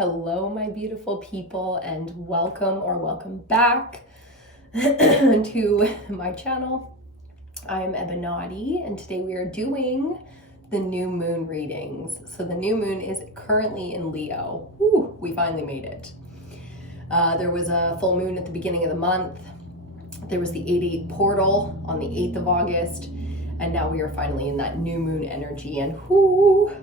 Hello, my beautiful people, and welcome back to my channel. I'm Ebinotti, and today we are doing the new moon readings. So the new moon is currently in Leo. Woo, we finally made it. There was a full moon at the beginning of the month. There was the 8/8 portal on the 8th of August, and now we are finally in that new moon energy, and whoo,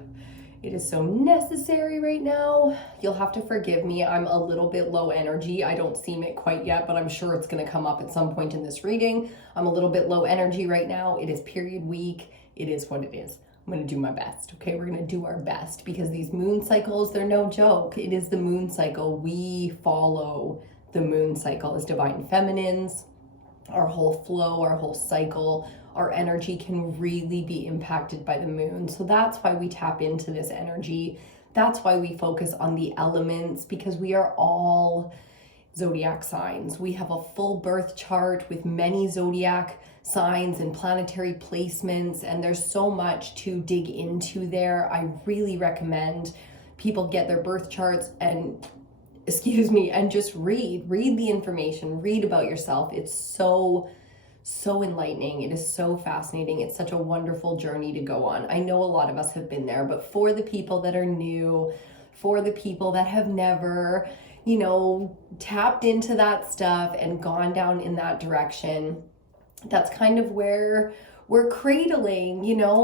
it is so necessary right now. You'll have to forgive me. I'm a little bit low energy. I don't seem it quite yet, but I'm sure it's going to come up at some point in this reading. I'm a little bit low energy right now. It is period week. It is what it is. I'm going to do my best. Okay, we're going to do our best because these moon cycles, they're no joke. It is the moon cycle. We follow the moon cycle as divine feminines. Our whole flow, our whole cycle, our energy can really be impacted by the moon. So that's why we tap into this energy. That's why we focus on the elements, because we are all zodiac signs. We have a full birth chart with many zodiac signs and planetary placements, and there's so much to dig into there. I really recommend people get their birth charts and just read the information, read about yourself. It's so enlightening. It is so fascinating. It's such a wonderful journey to go on. I know a lot of us have been there, but for the people that are new, for the people that have never, tapped into that stuff and gone down in that direction, that's kind of where we're cradling,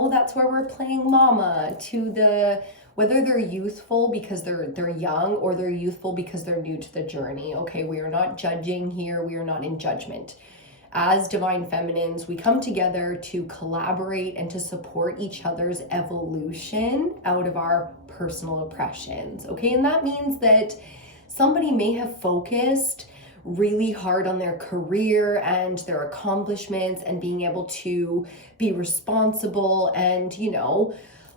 that's where we're playing mama to whether they're youthful because they're young or they're youthful because they're new to the journey. Okay, we are not judging here. We are not in judgment. As divine feminines, we come together to collaborate and to support each other's evolution out of our personal oppressions. Okay, and that means that somebody may have focused really hard on their career and their accomplishments and being able to be responsible and,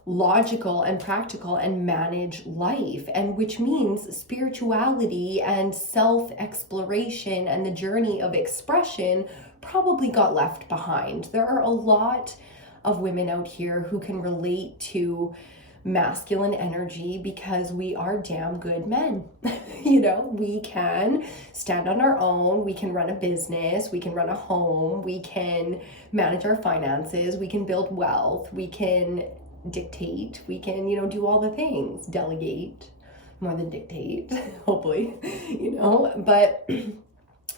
logical and practical and manage life, and which means spirituality and self-exploration and the journey of expression probably got left behind. There are a lot of women out here who can relate to masculine energy because we are damn good men. We can stand on our own, we can run a business, we can run a home, we can manage our finances, we can build wealth, we can dictate, we can, do all the things, delegate more than dictate, hopefully, but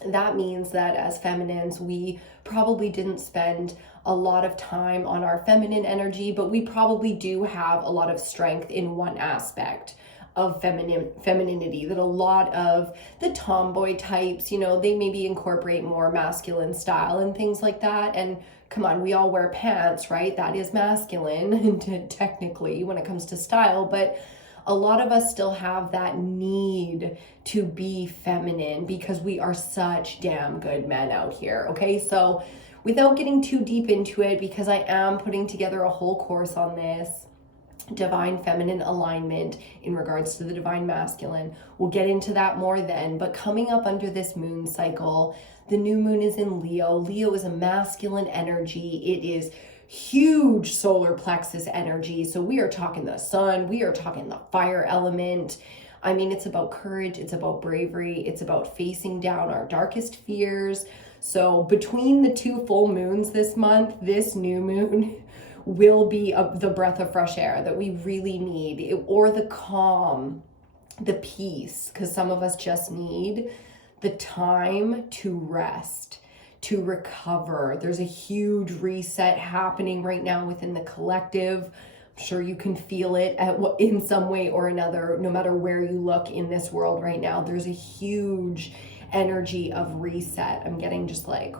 that means that as feminines, we probably didn't spend a lot of time on our feminine energy, but we probably do have a lot of strength in one aspect of femininity that a lot of the tomboy types, they maybe incorporate more masculine style and things like that. And come on, we all wear pants, right? That is masculine technically when it comes to style, but a lot of us still have that need to be feminine because we are such damn good men out here. Okay, so without getting too deep into it, because I am putting together a whole course on this, divine feminine alignment in regards to the divine masculine. We'll get into that more then, but coming up under this moon cycle, the new moon is in Leo. Leo is a masculine energy. It is huge solar plexus energy. So we are talking the sun, we are talking the fire element. I mean, it's about courage, it's about bravery, it's about facing down our darkest fears. So between the two full moons this month, this new moon will be the breath of fresh air that we really need, or the calm, the peace, because some of us just need the time to rest, to recover. There's a huge reset happening right now within the collective. I'm sure you can feel it in some way or another, no matter where you look in this world right now. There's a huge energy of reset. I'm getting just like,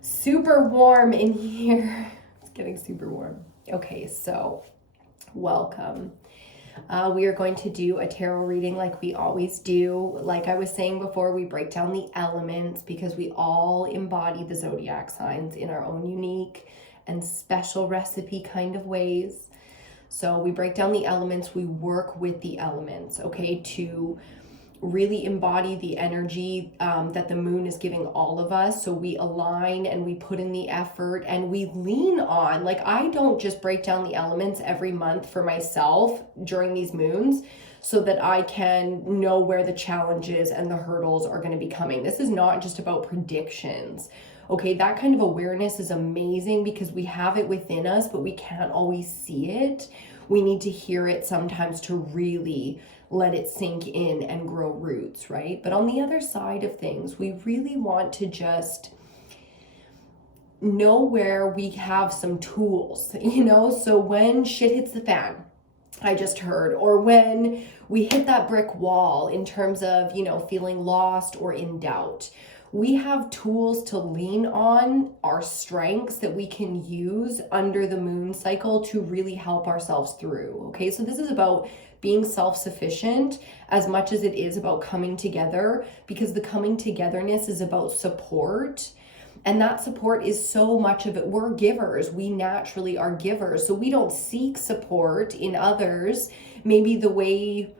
super warm in here. It's getting super warm. Okay, so welcome. We are going to do a tarot reading like we always do. Like I was saying before, we break down the elements because we all embody the zodiac signs in our own unique and special recipe kind of ways. So we break down the elements, we work with the elements, okay, to really embody the energy that the moon is giving all of us. So we align and we put in the effort and we lean on. Like, I don't just break down the elements every month for myself during these moons so that I can know where the challenges and the hurdles are going to be coming. This is not just about predictions. Okay, that kind of awareness is amazing because we have it within us, but we can't always see it. We need to hear it sometimes to really let it sink in and grow roots, right? But on the other side of things, we really want to just know where we have some tools, so when shit hits the fan, I just heard, or when we hit that brick wall in terms of, feeling lost or in doubt, we have tools to lean on, our strengths that we can use under the moon cycle to really help ourselves through. Okay, so this is about being self-sufficient as much as it is about coming together, because the coming togetherness is about support. And that support is so much of it. We're givers. We naturally are givers. So we don't seek support in others. Maybe the way,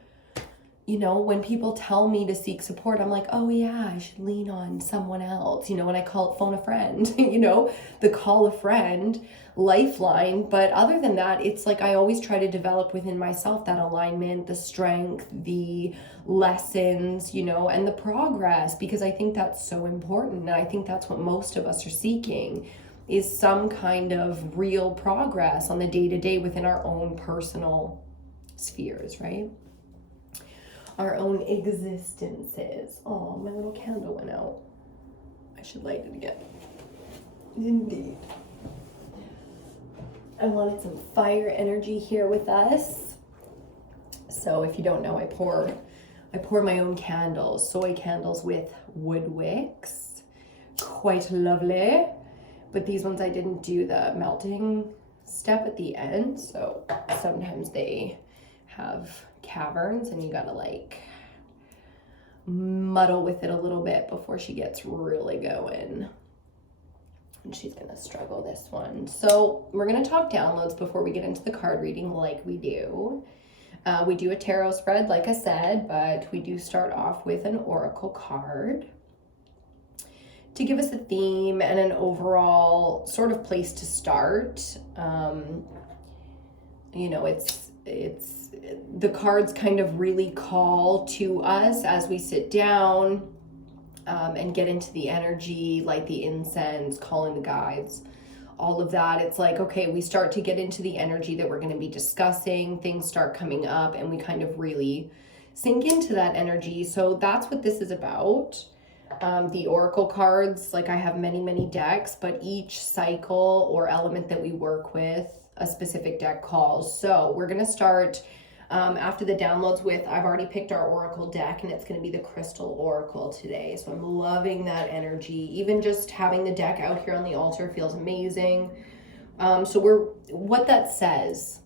when people tell me to seek support, I'm like, oh yeah, I should lean on someone else. When I call it phone a friend, the call a friend lifeline. But other than that, it's like I always try to develop within myself that alignment, the strength, the lessons, and the progress, because I think that's so important. And I think that's what most of us are seeking, is some kind of real progress on the day-to-day within our own personal spheres, right? Our own existences. Oh, my little candle went out. I should light it again. Indeed. I wanted some fire energy here with us. So if you don't know, I pour my own candles, soy candles with wood wicks. Quite lovely. But these ones I didn't do the melting step at the end, so sometimes they have caverns and you gotta like muddle with it a little bit before she gets really going. And she's gonna struggle this one. So we're gonna talk downloads before we get into the card reading like we do. We do a tarot spread, like I said, but we do start off with an oracle card to give us a theme and an overall sort of place to start. It's the cards kind of really call to us as we sit down and get into the energy, light the incense, call in the guides, all of that. It's like, okay, we start to get into the energy that we're going to be discussing, things start coming up, and we kind of really sink into that energy. So that's what this is about. The oracle cards, like I have many, many decks, but each cycle or element that we work with, a specific deck calls. So we're going to start after the downloads with, I've already picked our oracle deck, and it's going to be the crystal oracle today. So I'm loving that energy. Even just having the deck out here on the altar feels amazing. What that says,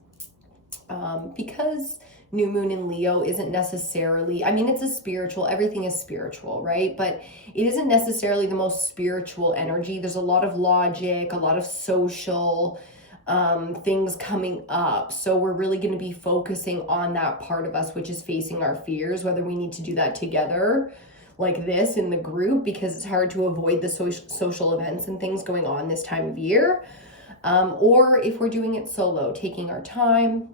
because new moon in Leo isn't necessarily, it's a spiritual, everything is spiritual, right? But it isn't necessarily the most spiritual energy. There's a lot of logic, a lot of social things coming up. So we're really going to be focusing on that part of us, which is facing our fears, whether we need to do that together like this in the group, because it's hard to avoid the social events and things going on this time of year. Or if we're doing it solo, taking our time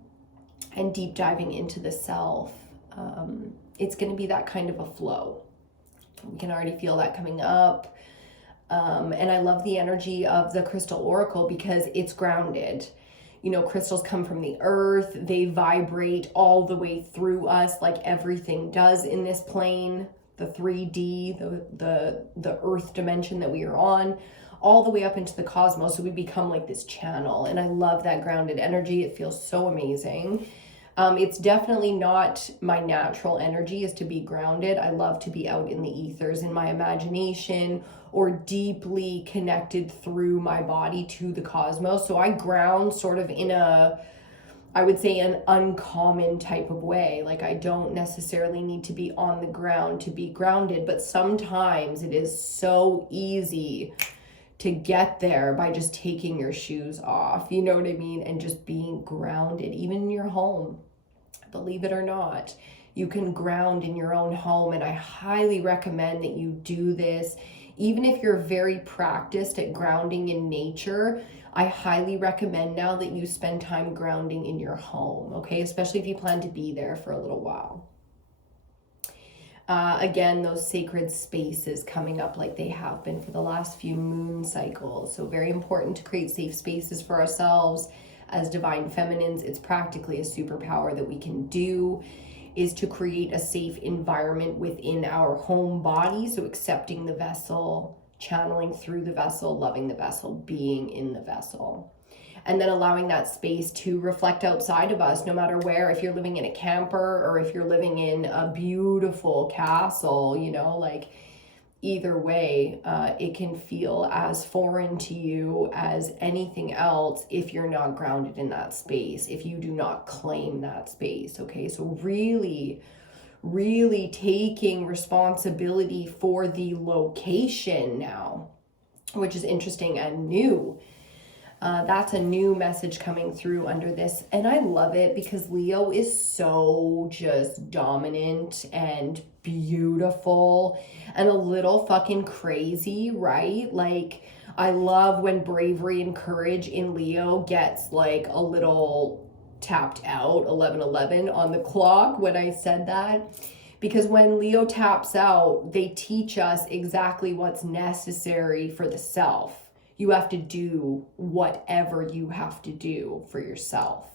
and deep diving into the self. It's going to be that kind of a flow. We can already feel that coming up. And I love the energy of the crystal oracle because it's grounded. Crystals come from the earth. They vibrate all the way through us, like everything does in this plane, the 3D, the earth dimension that we are on, all the way up into the cosmos. So we become like this channel. And I love that grounded energy. It feels so amazing. It's definitely not my natural energy is to be grounded. I love to be out in the ethers, in my imagination, or deeply connected through my body to the cosmos. So I ground sort of in I would say an uncommon type of way. Like I don't necessarily need to be on the ground to be grounded, but sometimes it is so easy to get there by just taking your shoes off, you know what I mean? And just being grounded, even in your home. believe it or not, you can ground in your own home. And I highly recommend that you do this. Even if you're very practiced at grounding in nature, I highly recommend now that you spend time grounding in your home, okay? Especially if you plan to be there for a little while. Again, those sacred spaces coming up like they have been for the last few moon cycles. So very important to create safe spaces for ourselves as divine feminines. It's practically a superpower that we can do, is to create a safe environment within our home body. So accepting the vessel, channeling through the vessel, loving the vessel, being in the vessel. And then allowing that space to reflect outside of us, no matter where. If you're living in a camper or if you're living in a beautiful castle, you know, like either way, it can feel as foreign to you as anything else if you're not grounded in that space, if you do not claim that space, okay? So really, really taking responsibility for the location now, which is interesting and new. That's a new message coming through under this. And I love it because Leo is so just dominant and beautiful and a little fucking crazy, right? Like, I love when bravery and courage in Leo gets like a little tapped out, 11:11 on the clock when I said that. Because when Leo taps out, they teach us exactly what's necessary for the self. You have to do whatever you have to do for yourself.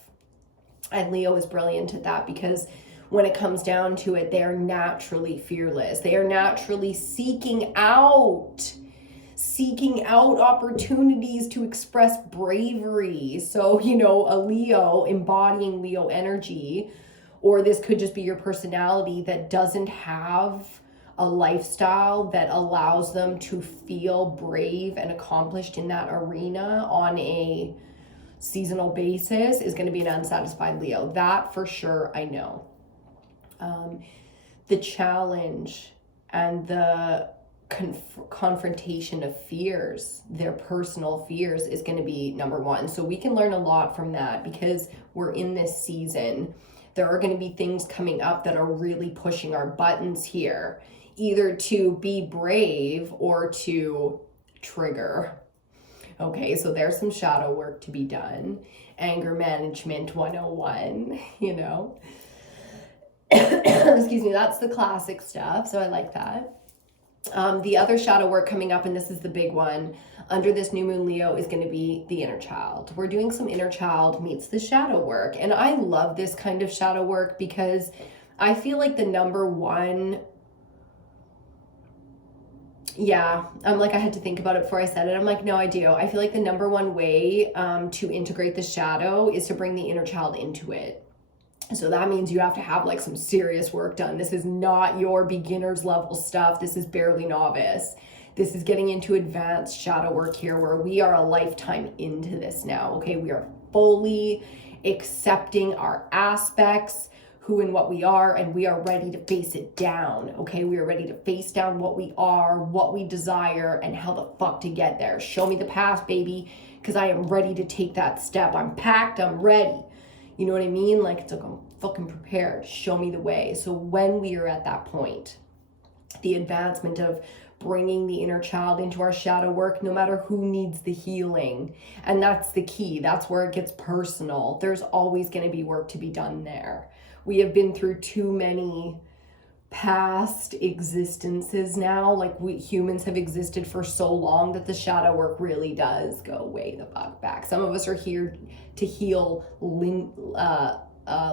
And Leo is brilliant at that because when it comes down to it, they are naturally fearless. They are naturally seeking out opportunities to express bravery. So, you know, a Leo embodying Leo energy, or this could just be your personality that doesn't have a lifestyle that allows them to feel brave and accomplished in that arena on a seasonal basis, is going to be an unsatisfied Leo. That for sure, I know. The challenge and the confrontation of fears, their personal fears, is going to be number one. So we can learn a lot from that because we're in this season. There are going to be things coming up that are really pushing our buttons here, either to be brave or to trigger. Okay, so there's some shadow work to be done. Anger management 101, you know. Excuse me, that's the classic stuff, so I like that. The other shadow work coming up, and this is the big one, under this new moon Leo, is going to be the inner child. We're doing some inner child meets the shadow work, and I love this kind of shadow work because I feel like the number one, I'm like, I had to think about it before I said it. I'm like, no, I do. I feel like the number one way to integrate the shadow is to bring the inner child into it. So that means you have to have like some serious work done. This is not your beginner's level stuff. This is barely novice. This is getting into advanced shadow work here, where we are a lifetime into this now. Okay, we are fully accepting our aspects, who and what we are, and we are ready to face it down. Okay, we are ready to face down what we are, what we desire, and how the fuck to get there. Show me the path, baby, because I am ready to take that step. I'm packed, I'm ready. You know what I mean? Like, it's like I'm fucking prepared. Show me the way. So when we are at that point, the advancement of bringing the inner child into our shadow work, no matter who needs the healing. And that's the key. That's where it gets personal. There's always going to be work to be done there. We have been through too many past existences now. Like, we humans have existed for so long that the shadow work really does go way the fuck back. Some of us are here to heal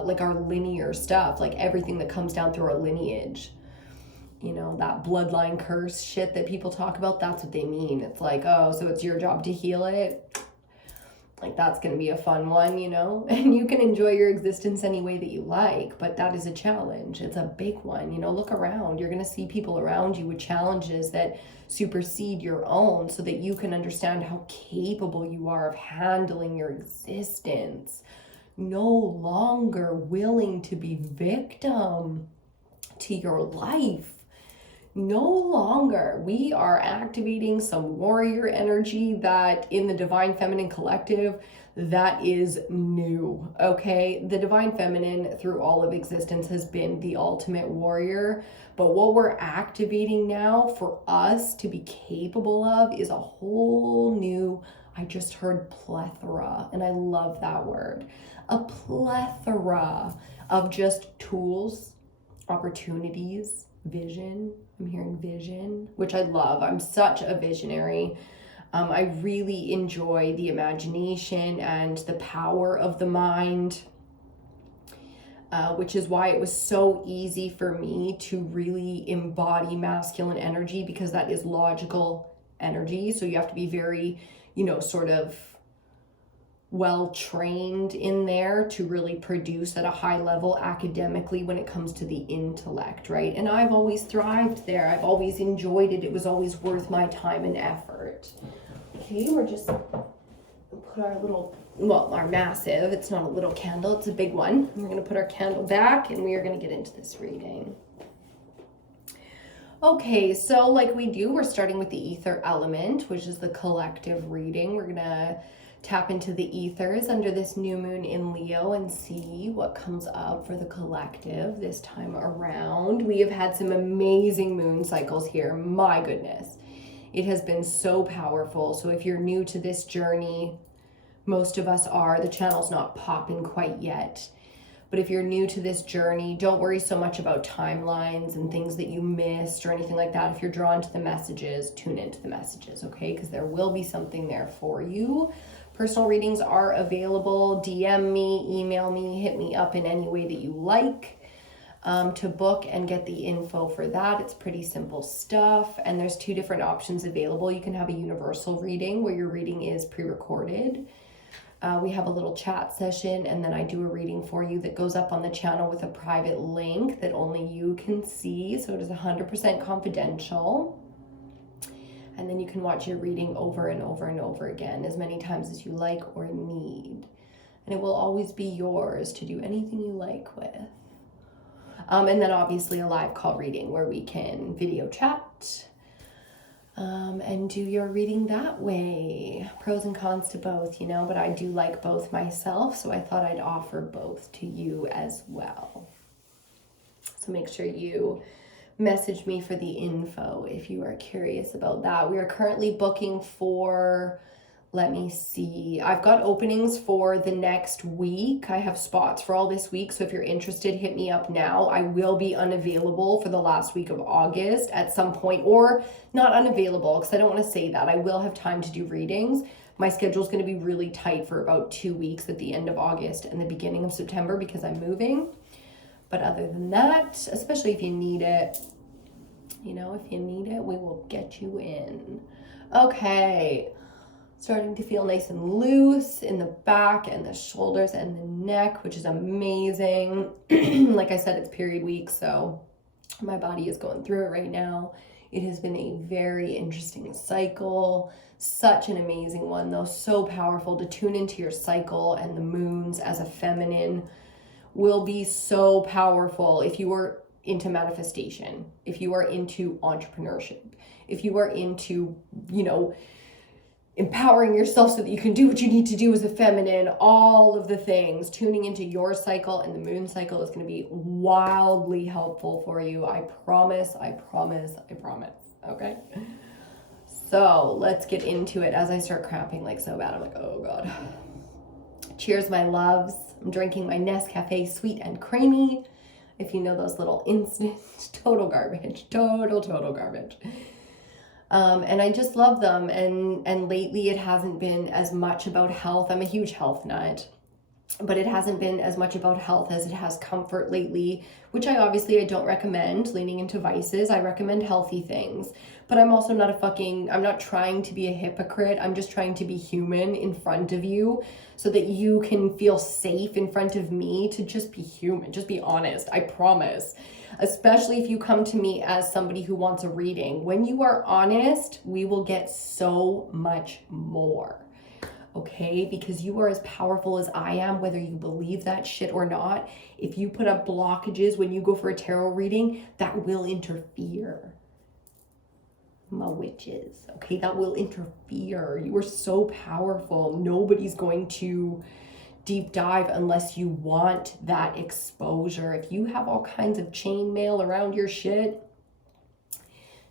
like our linear stuff, like everything that comes down through our lineage. You know, that bloodline curse shit that people talk about, that's what they mean. It's like, oh, so it's your job to heal it? Like, that's going to be a fun one, you know? And you can enjoy your existence any way that you like, but that is a challenge. It's a big one. You know, look around. You're going to see people around you with challenges that supersede your own, so that you can understand how capable you are of handling your existence. No longer willing to be victim to your life. no longer. We are activating some warrior energy that in the Divine Feminine Collective, that is new, okay? The Divine Feminine through all of existence has been the ultimate warrior, but what we're activating now for us to be capable of is a whole new, I just heard plethora, and I love that word, a plethora of just tools, opportunities, vision. I'm hearing vision, which I love. I'm such a visionary. I really enjoy the imagination and the power of the mind, which is why it was so easy for me to really embody masculine energy, because that is logical energy. So you have to be very, sort of well trained in there to really produce at a high level academically when it comes to the intellect, right? And I've always thrived there. I've always enjoyed it. It was always worth my time and effort. Okay, we're just put our little, our massive, it's not a little candle, it's a big one. We're going to put our candle back and we are going to get into this reading. Okay, so like we do, we're starting with the ether element, which is the collective reading. We're going to tap into the ethers under this new moon in Leo and see what comes up for the collective this time around. We have had some amazing moon cycles here. My goodness. It has been so powerful. So if you're new to this journey, most of us are, the channel's not popping quite yet. But if you're new to this journey, don't worry so much about timelines and things that you missed or anything like that. If you're drawn to the messages, tune into the messages, okay? Because there will be something there for you. Personal readings are available. DM me, email me, hit me up in any way that you like to book and get the info for that. It's pretty simple stuff. And there's 2 different options available. You can have a universal reading where your reading is pre-recorded. We have a little chat session, and then I do a reading for you that goes up on the channel with a private link that only you can see. So it is 100% confidential. And then you can watch your reading over and over and over again, as many times as you like or need. And it will always be yours to do anything you like with. And then obviously a live call reading where we can video chat and do your reading that way. Pros and cons to both, but I do like both myself, so I thought I'd offer both to you as well. So make sure you message me for the info if you are curious about that. We are currently booking for, let me see, I've got openings for the next week. I have spots for all this week, so if you're interested, hit me up now. I will be unavailable for the last week of August at some point, or not unavailable, because I don't want to say that. I will have time to do readings. My schedule is going to be really tight for about 2 weeks at the end of August and the beginning of September because I'm moving. But other than that, especially if you need it, if you need it, we will get you in. Okay. Starting to feel nice and loose in the back and the shoulders and the neck, which is amazing. Like I said, it's period week, so my body is going through it right now. It has been a very interesting cycle. Such an amazing one, though. So powerful to tune into your cycle, and the moons as a feminine will be so powerful if you are into manifestation, if you are into entrepreneurship, if you are into, empowering yourself so that you can do what you need to do as a feminine, all of the things, tuning into your cycle and the moon cycle is going to be wildly helpful for you. I promise, okay? So let's get into it. As I start cramping like so bad, I'm like, oh God. Cheers, my loves. I'm drinking my Nescafe sweet and creamy. If you know those little instant, total garbage, total garbage. And I just love them. And lately it hasn't been as much about health. I'm a huge health nut, but it hasn't been as much about health as it has comfort lately, which I don't recommend leaning into vices. I recommend healthy things, but I'm also not I'm not trying to be a hypocrite. I'm just trying to be human in front of you so that you can feel safe in front of me to just be human, just be honest. I promise. Especially if you come to me as somebody who wants a reading. When you are honest, we will get so much more, okay? Because you are as powerful as I am, whether you believe that shit or not. If you put up blockages when you go for a tarot reading, that will interfere. my witches, okay, that will interfere. You are so powerful. Nobody's going to deep dive unless you want that exposure. If you have all kinds of chainmail around your shit,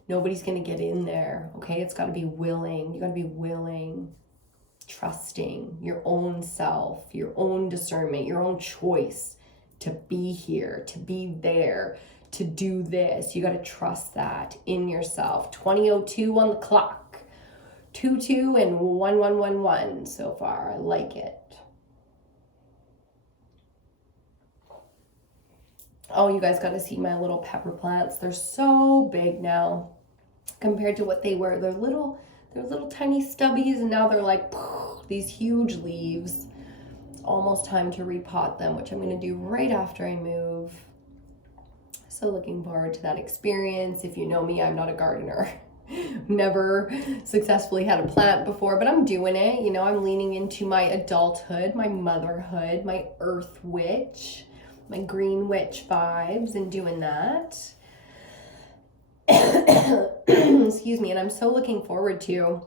nobody's going to get in there, okay? It's got to be willing. You got to be willing, trusting your own self, your own discernment, your own choice to be here, to be there, to do this. You got to trust that in yourself. 20:02 on the clock. 22 and 1111 so far. I like it. Oh, you guys got to see my little pepper plants. They're so big now compared to what they were. They're little tiny stubbies, and now they're like these huge leaves. It's almost time to repot them, which I'm going to do right after I move. So looking forward to that experience. If you know me, I'm not a gardener. Never successfully had a plant before, but I'm doing it. You know, I'm leaning into my adulthood, my motherhood, my earth witch, my green witch vibes, and doing that. Excuse me. And I'm so looking forward to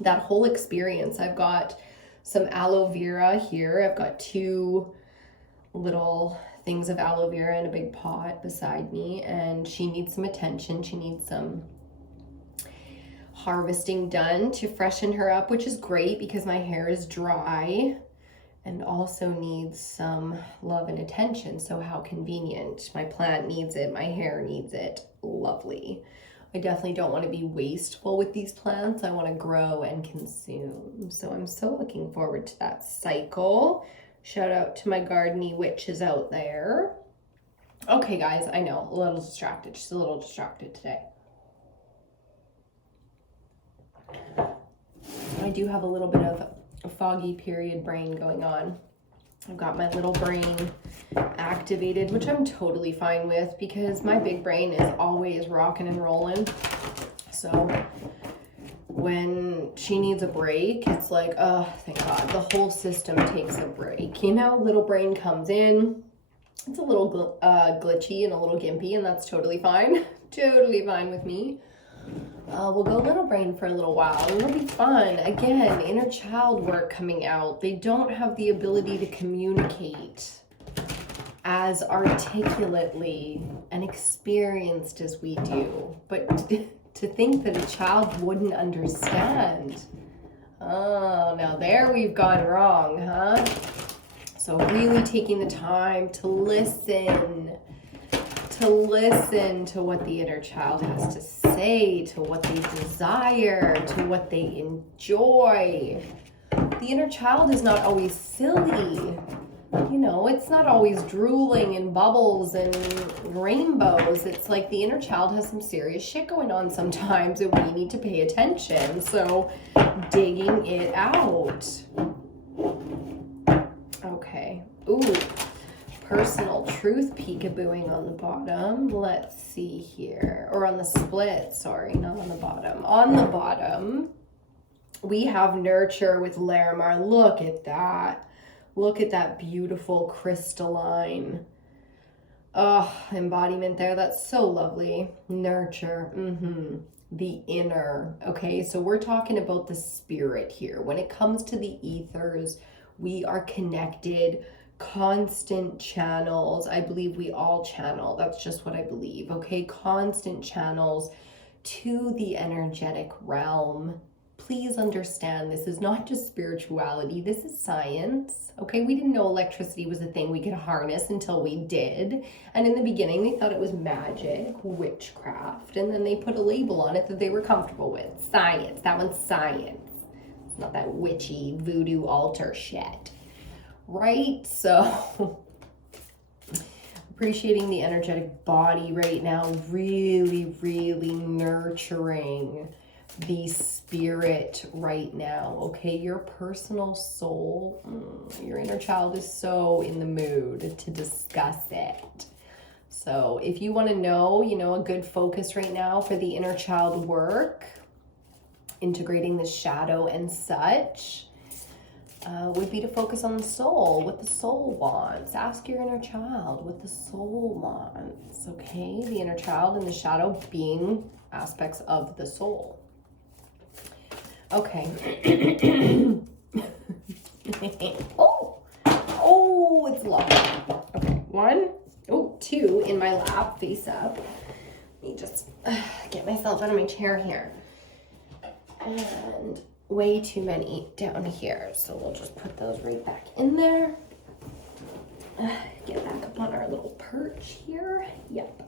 that whole experience. I've got some aloe vera here. I've got 2 little things of aloe vera in a big pot beside me, and she needs some attention. She needs some harvesting done to freshen her up, which is great because my hair is dry and also needs some love and attention. So how convenient. My plant needs it, my hair needs it. Lovely. I definitely don't want to be wasteful with these plants. I want to grow and consume. So I'm so looking forward to that cycle. Shout out to my gardeny witches out there. Okay, guys, I know, a little distracted, just a little distracted today. I do have a little bit of a foggy period brain going on. I've got my little brain activated, which I'm totally fine with because my big brain is always rocking and rolling. So when she needs a break, it's like, oh, thank God, the whole system takes a break. You know, little brain comes in, it's a little glitchy and a little gimpy, and that's totally fine. Totally fine with me. We'll go little brain for a little while, and it'll be fun. Again, inner child work coming out. They don't have the ability to communicate as articulately and experienced as we do. But to think that a child wouldn't understand. Oh, now there we've gone wrong, huh? So really taking the time to listen to what the inner child has to say, to what they desire, to what they enjoy. The inner child is not always silly. You know, it's not always drooling and bubbles and rainbows. It's like the inner child has some serious shit going on sometimes, and we need to pay attention. So digging it out. Okay. Ooh. Personal truth peekabooing on the bottom. Let's see here. Or on the split, sorry, not on the bottom. On the bottom, we have nurture with Larimar. Look at that. Look at that beautiful crystalline embodiment there. That's so lovely. Nurture. The inner. Okay, so we're talking about the spirit here. When it comes to the ethers, we are connected. Constant channels. I believe we all channel. That's just what I believe. Okay, constant channels to the energetic realm. Please understand, this is not just spirituality. This is science. Okay, we didn't know electricity was a thing we could harness until we did. And in the beginning, they thought it was magic, witchcraft, and then they put a label on it that they were comfortable with. Science. That one's science. It's not that witchy voodoo altar shit. Right? So appreciating the energetic body right now, really, really nurturing the spirit right now. Okay, your personal soul, your inner child is so in the mood to discuss it. So if you want to know, you know, a good focus right now for the inner child work, integrating the shadow and such, would be to focus on the soul, what the soul wants. Ask your inner child what the soul wants, okay? The inner child and the shadow being aspects of the soul. Okay. Oh, it's locked. Okay, 1, 2 in my lap, face up. Let me just get myself out of my chair here. And way too many down here, so we'll just put those right back in there. Get back up on our little perch here. Yep.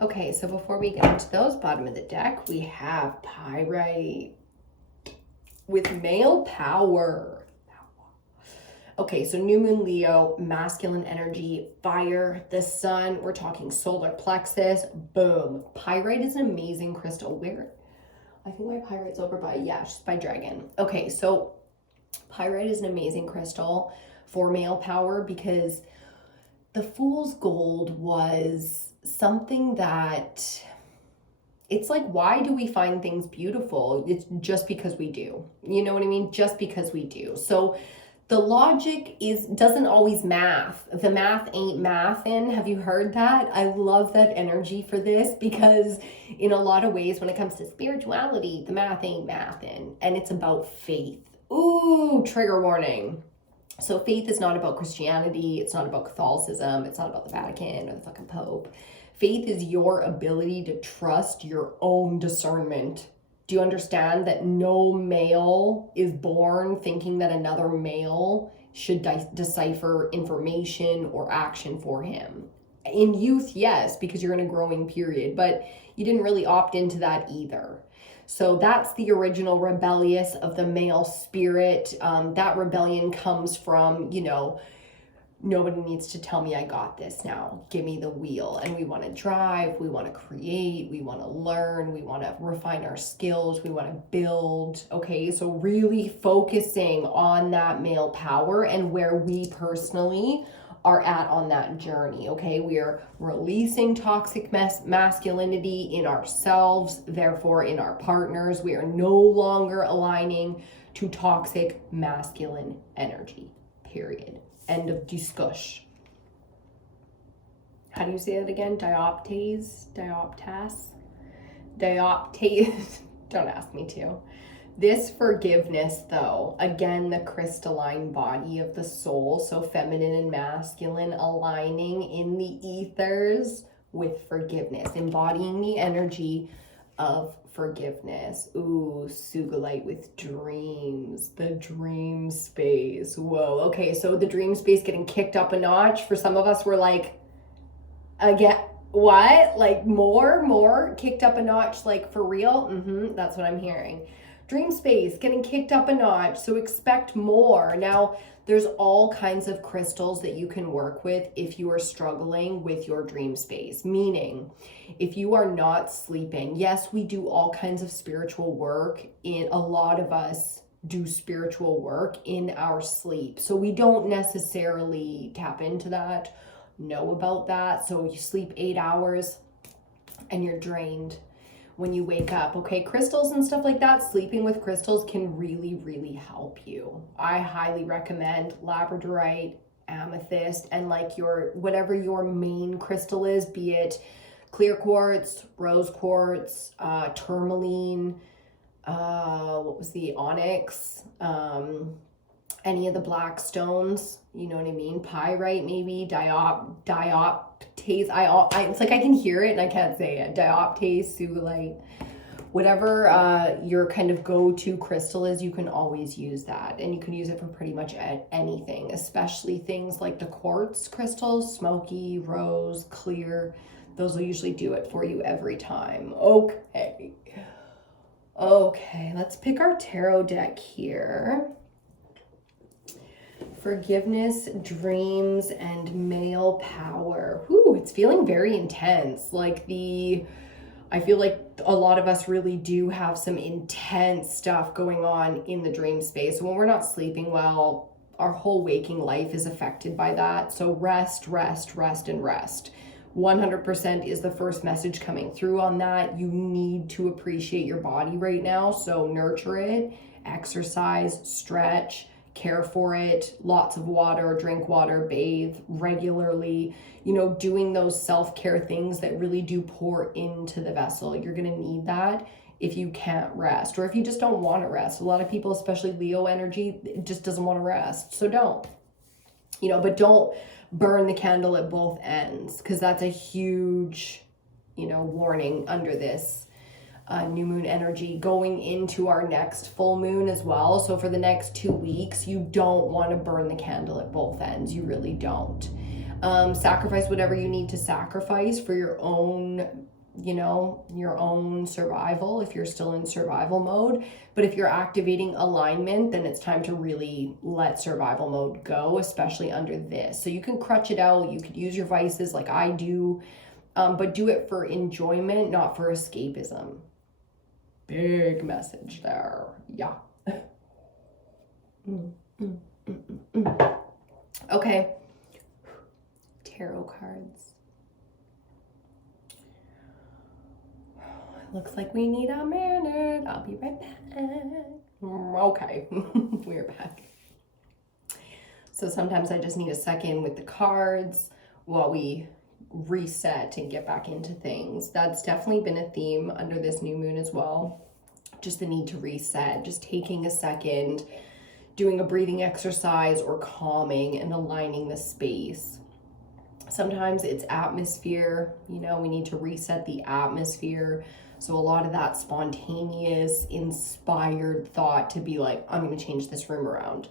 Okay, so before we get into those, bottom of the deck, we have Pyrite with male power. Okay, so new moon Leo, masculine energy, fire, the sun, we're talking solar plexus, boom. Pyrite is an amazing crystal. Where? I think my pyrite's over by, yeah, she's by Dragon. Okay, so pyrite is an amazing crystal for male power because the fool's gold was something that, it's like, why do we find things beautiful? It's just because we do. You know what I mean? Just because we do. So the logic doesn't always math. The math ain't mathin'. Have you heard that? I love that energy for this because in a lot of ways, when it comes to spirituality, the math ain't mathin', and it's about faith. Ooh, trigger warning. So faith is not about Christianity. It's not about Catholicism. It's not about the Vatican or the fucking Pope. Faith is your ability to trust your own discernment. Do you understand that no male is born thinking that another male should decipher information or action for him? In youth, yes, because you're in a growing period, but you didn't really opt into that either. So that's the original rebellious of the male spirit. That rebellion comes from, nobody needs to tell me I got this now. Give me the wheel. And we want to drive, we want to create, we want to learn, we want to refine our skills, we want to build. Okay, so really focusing on that male power and where we personally are at on that journey. Okay, we are releasing toxic masculinity in ourselves, therefore in our partners. We are no longer aligning to toxic masculine energy, period. End of discussion. How do you say that again? Dioptase? Don't ask me to. This forgiveness, though, again, the crystalline body of the soul, so feminine and masculine aligning in the ethers with forgiveness, embodying the energy of forgiveness. Ooh, Sugalite with dreams, the dream space. Whoa. Okay, so the dream space getting kicked up a notch. For some of us, we're like, again, what? Like more kicked up a notch, like for real? That's what I'm hearing. Dream space getting kicked up a notch, so expect more. Now, there's all kinds of crystals that you can work with if you are struggling with your dream space. Meaning, if you are not sleeping, yes, we do all kinds of spiritual work. A lot of us do spiritual work in our sleep. So we don't necessarily tap into that, know about that. So you sleep 8 hours and you're drained when you wake up. Okay, crystals and stuff like that, sleeping with crystals can really, really help you. I highly recommend labradorite, amethyst, and like whatever your main crystal is, be it clear quartz, rose quartz, tourmaline, what was the onyx, any of the black stones, you know what I mean? Pyrite, maybe, dioptase. It's like I can hear it and I can't say it. Dioptase, Sugalite, whatever your kind of go-to crystal is, you can always use that. And you can use it for pretty much anything, especially things like the quartz crystals, smoky, rose, clear. Those will usually do it for you every time. Okay, let's pick our tarot deck here. Forgiveness, dreams, and male power. Whew, it's feeling very intense. I feel like a lot of us really do have some intense stuff going on in the dream space. When we're not sleeping well, our whole waking life is affected by that. So rest, and rest. 100% is the first message coming through on that. You need to appreciate your body right now. So nurture it, exercise, stretch, care for it, lots of water, drink water, bathe regularly, you know, doing those self-care things that really do pour into the vessel. You're going to need that if you can't rest, or if you just don't want to rest. A lot of people, especially Leo energy, just doesn't want to rest. So don't, you know, but don't burn the candle at both ends, because that's a huge, you know, warning under this new moon energy going into our next full moon as well. So for the next 2 weeks, you don't want to burn the candle at both ends. You really don't. Sacrifice whatever you need to sacrifice for your own, you know, your own survival if you're still in survival mode. But if you're activating alignment, then it's time to really let survival mode go, especially under this. So you can crutch it out. You could use your vices like I do, but do it for enjoyment, not for escapism. Big message there. Yeah. Okay. Tarot cards. Looks like we need a minute. I'll be right back. Okay. We're back. So sometimes I just need a second with the cards while we reset and get back into things. That's definitely been a theme under this new moon as well. Just the need to reset, just taking a second, doing a breathing exercise or calming and aligning the space. Sometimes it's atmosphere, you know, we need to reset the atmosphere. So a lot of that spontaneous, inspired thought to be like, I'm going to change this room around.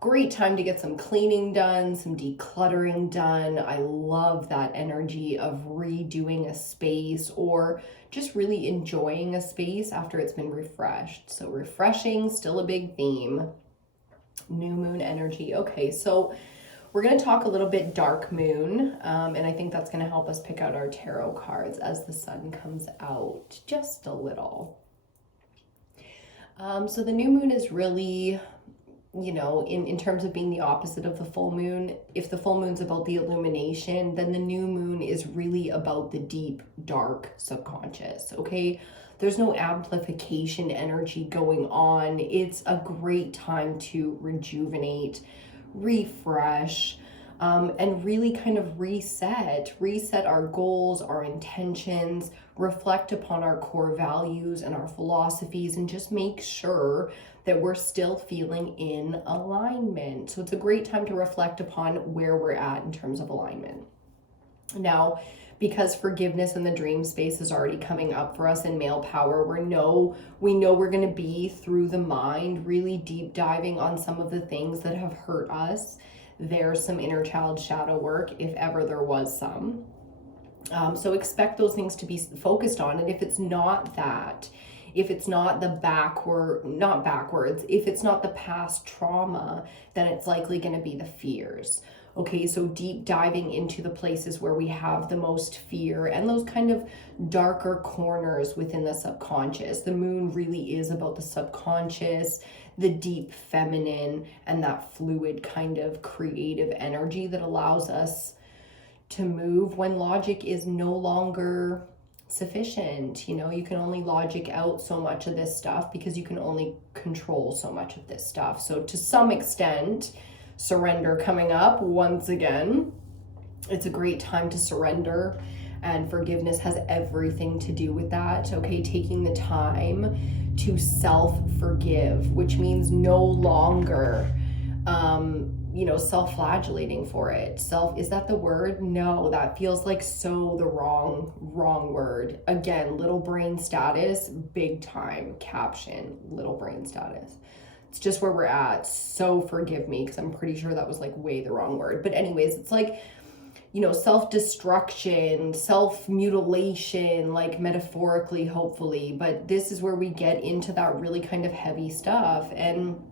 Great time to get some cleaning done, some decluttering done. I love that energy of redoing a space or just really enjoying a space after it's been refreshed. So refreshing, still a big theme. New moon energy. Okay, so we're going to talk a little bit dark moon, and I think that's going to help us pick out our tarot cards as the sun comes out just a little. So the new moon is really, you know, in terms of being the opposite of the full moon. If the full moon's about the illumination, then the new moon is really about the deep, dark subconscious, okay? There's no amplification energy going on. It's a great time to rejuvenate, refresh, and really kind of reset our goals, our intentions, reflect upon our core values and our philosophies, and just make sure that we're still feeling in alignment. So it's a great time to reflect upon where we're at in terms of alignment. Now, because forgiveness in the dream space is already coming up for us in male power, we know we're going to be through the mind, really deep diving on some of the things that have hurt us. There's some inner child shadow work, if ever there was some. So expect those things to be focused on. And if it's not that, if it's not the if it's not the past trauma, then it's likely going to be the fears. Okay, so deep diving into the places where we have the most fear and those kind of darker corners within the subconscious. The moon really is about the subconscious, the deep feminine, and that fluid kind of creative energy that allows us to move when logic is no longer sufficient. You know, you can only logic out so much of this stuff because you can only control so much of this stuff. So to some extent, surrender coming up once again. It's a great time to surrender, and forgiveness has everything to do with that. Okay, taking the time to self-forgive, which means no longer self-flagellating for it. Is that the word? No, that feels like so the wrong word. Again, little brain status, big time caption, little brain status. It's just where we're at. So forgive me, because I'm pretty sure that was like way the wrong word. But anyways, it's like, you know, self-destruction, self-mutilation, like metaphorically, hopefully. But this is where we get into that really kind of heavy stuff. And,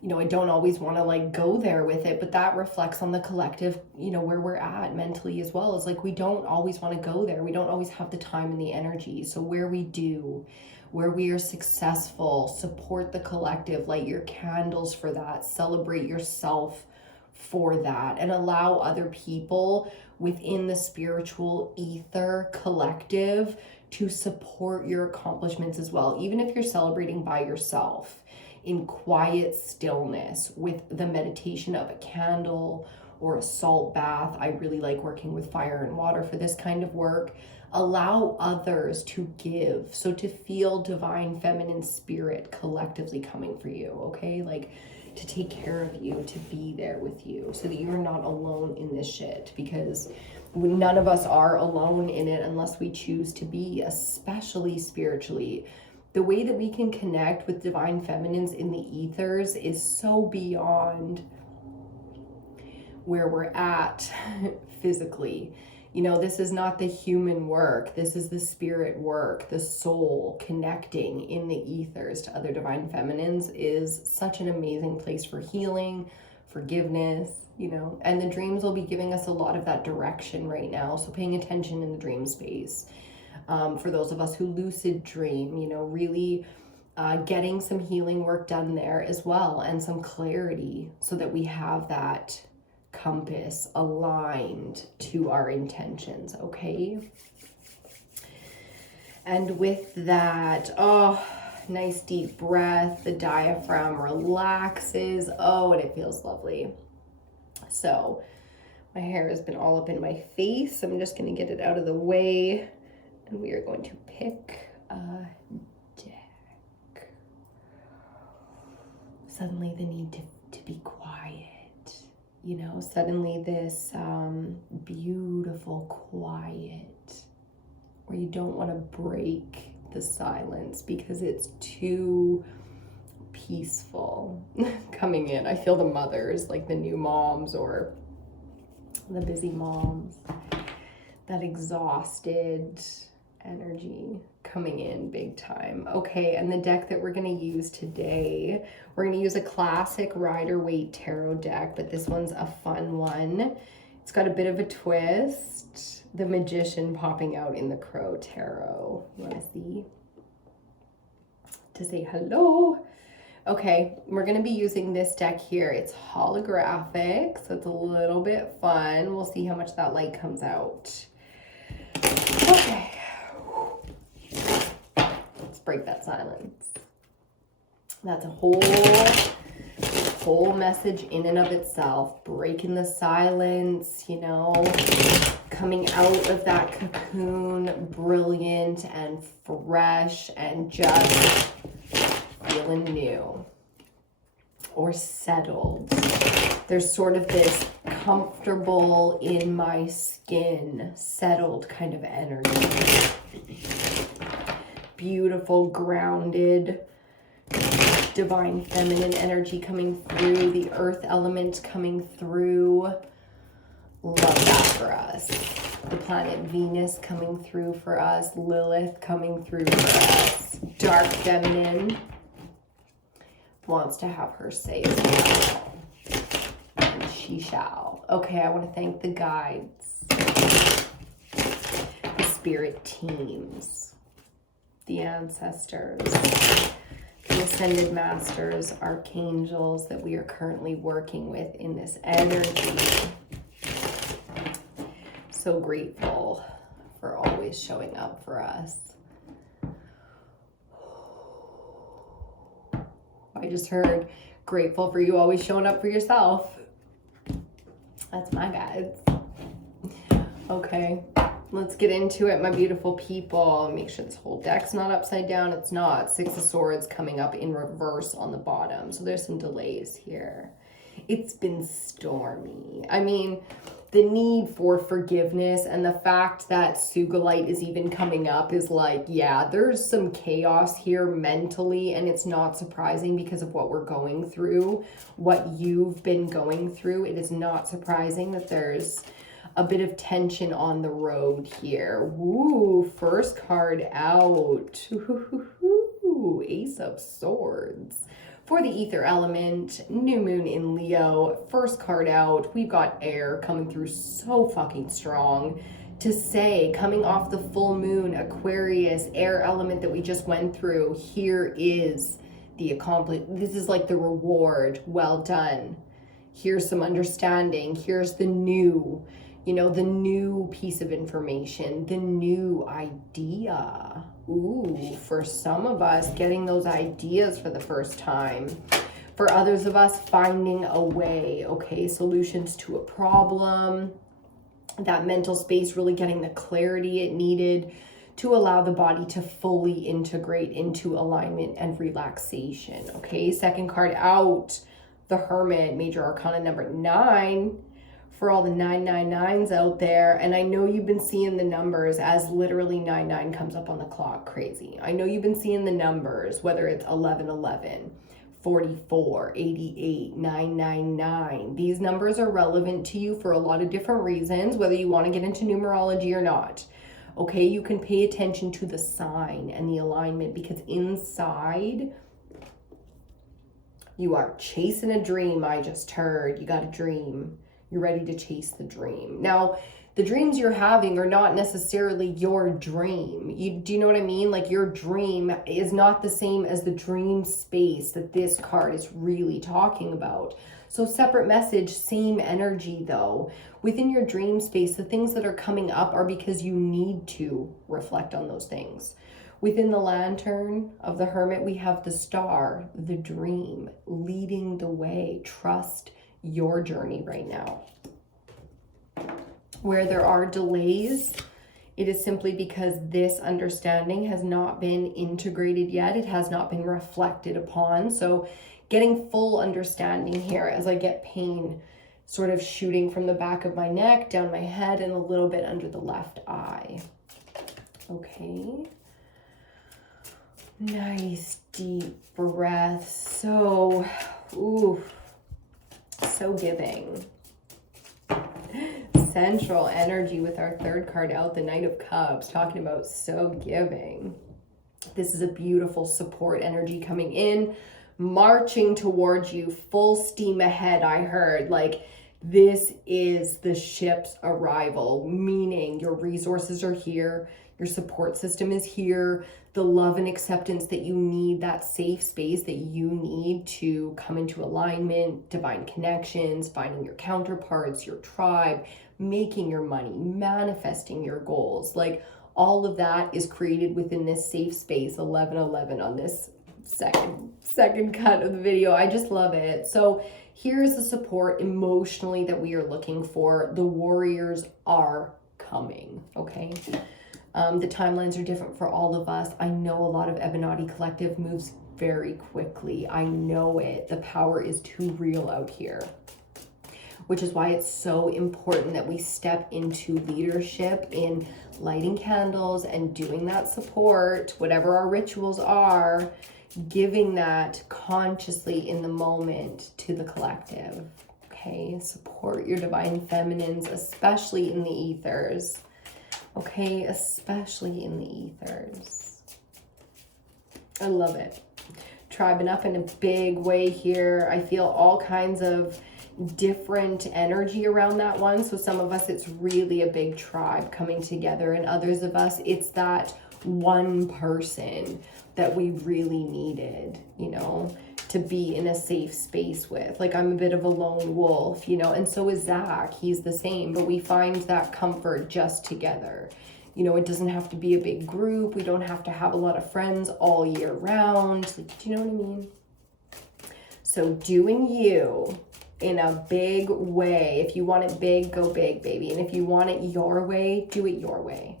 you know, I don't always want to like go there with it, but that reflects on the collective, you know, where we're at mentally as well. It's like we don't always want to go there. We don't always have the time and the energy. So where we do, where we are successful, support the collective, light your candles for that, celebrate yourself for that, and allow other people within the spiritual ether collective to support your accomplishments as well. Even if you're celebrating by yourself, in quiet stillness with the meditation of a candle or a salt bath. I really like working with fire and water for this kind of work. Allow others to give. So to feel divine feminine spirit collectively coming for you, okay? Like to take care of you, to be there with you so that you're not alone in this shit, because none of us are alone in it unless we choose to be, especially spiritually. The way that we can connect with divine feminines in the ethers is so beyond where we're at physically. You know, this is not the human work. This is the spirit work. The soul connecting in the ethers to other divine feminines is such an amazing place for healing, forgiveness, you know, and the dreams will be giving us a lot of that direction right now. So paying attention in the dream space. For those of us who lucid dream, you know, really getting some healing work done there as well, and some clarity so that we have that compass aligned to our intentions, okay? And with that, oh, nice deep breath. The diaphragm relaxes. Oh, and it feels lovely. So my hair has been all up in my face. I'm just going to get it out of the way. And we are going to pick a deck. Suddenly the need to be quiet. You know, suddenly this beautiful quiet where you don't want to break the silence because it's too peaceful coming in. I feel the mothers, like the new moms or the busy moms, that exhausted energy coming in big time. Okay, and the deck that we're going to use today, we're going to use a classic Rider-Waite tarot deck, but this one's a fun one. It's got a bit of a twist. The Magician popping out in the Crow Tarot. You want to see? To say hello. Okay, we're going to be using this deck here. It's holographic, so it's a little bit fun. We'll see how much that light comes out. Okay. Let's break that silence. That's a whole message in and of itself. Breaking the silence, you know, coming out of that cocoon brilliant and fresh and just feeling new or settled. There's sort of this comfortable in my skin, settled kind of energy. Beautiful, grounded, divine feminine energy coming through, the earth element coming through. Love that for us. The planet Venus coming through for us, Lilith coming through for us. Dark feminine wants to have her say as well. And she shall. Okay, I want to thank the guides, the spirit teams, the ancestors, the ascended masters, archangels that we are currently working with in this energy. So grateful for always showing up for us. I just heard grateful for you always showing up for yourself. That's my guides. Okay, let's get into it, my beautiful people. Make sure this whole deck's not upside down. It's not. Six of Swords coming up in reverse on the bottom. So there's some delays here. It's been stormy. I mean, the need for forgiveness and the fact that Sugilite is even coming up is like, yeah, there's some chaos here mentally, and it's not surprising because of what we're going through, what you've been going through. It is not surprising that there's a bit of tension on the road here. Woo, first card out. Ooh, Ace of Swords. For the ether element, new moon in Leo, first card out, we've got air coming through so fucking strong. To say, coming off the full moon, Aquarius, air element that we just went through, here is the accomplishment. This is like the reward. Well done. Here's some understanding. Here's the new. You know, the new piece of information, the new idea. Ooh, for some of us, getting those ideas for the first time. For others of us, finding a way, okay, solutions to a problem. That mental space, really getting the clarity it needed to allow the body to fully integrate into alignment and relaxation, okay? Second card out, the Hermit, major arcana number 9, for all the 999s out there. And I know you've been seeing the numbers as literally 99 comes up on the clock, crazy. I know you've been seeing the numbers, whether it's 1111, 44, 88, 999. These numbers are relevant to you for a lot of different reasons, whether you want to get into numerology or not. Okay, you can pay attention to the sign and the alignment, because inside you are chasing a dream. I just heard you got a dream. You're ready to chase the dream. Now, the dreams you're having are not necessarily your dream. Do you know what I mean? Like, your dream is not the same as the dream space that this card is really talking about. So separate message, same energy though. Within your dream space, the things that are coming up are because you need to reflect on those things. Within the lantern of the Hermit, we have the star, the dream, leading the way. Trust your journey right now. Where there are delays, it is simply because this understanding has not been integrated yet. It has not been reflected upon. So getting full understanding here as I get pain sort of shooting from the back of my neck, down my head, and a little bit under the left eye. Okay. Nice deep breath. So, so giving. Central energy with our third card out, the Knight of Cups, talking about so giving. This is a beautiful support energy coming in, marching towards you, full steam ahead. I heard, like, this is the ship's arrival, meaning your resources are here, your support system is here, the love and acceptance that you need, that safe space that you need to come into alignment, divine connections, finding your counterparts, your tribe, making your money, manifesting your goals. Like, all of that is created within this safe space. 1111 on this second cut of the video. I just love it. So here's the support emotionally that we are looking for. The warriors are coming, okay? The timelines are different for all of us. I know a lot of EBINOTTI Collective moves very quickly. I know it. The power is too real out here, which is why it's so important that we step into leadership in lighting candles and doing that support, whatever our rituals are, giving that consciously in the moment to the collective. Okay, support your divine feminines, especially in the ethers. Okay, especially in the ethers. I love it. Tribing up in a big way here. I feel all kinds of different energy around that one. So some of us, it's really a big tribe coming together, and others of us, it's that one person that we really needed, you know, to be in a safe space with. Like, I'm a bit of a lone wolf, you know, and so is Zach. He's the same, but we find that comfort just together. You know, it doesn't have to be a big group. We don't have to have a lot of friends all year round. Like, do you know what I mean? So doing you in a big way. If you want it big, go big, baby. And if you want it your way, do it your way.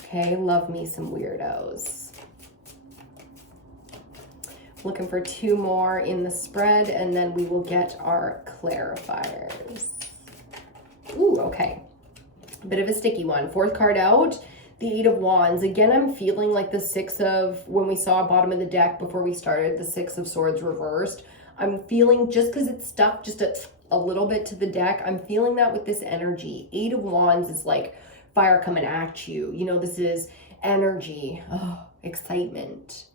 Okay, love me some weirdos. Looking for 2 more in the spread, and then we will get our clarifiers. Ooh, okay. A bit of a sticky one. 4th card out, the 8 of Wands. Again, I'm feeling like the 6 of, when we saw bottom of the deck before we started, the 6 of Swords reversed. I'm feeling, just because it's stuck just a little bit to the deck, I'm feeling that with this energy. 8 of Wands is like fire coming at you. You know, this is energy, excitement.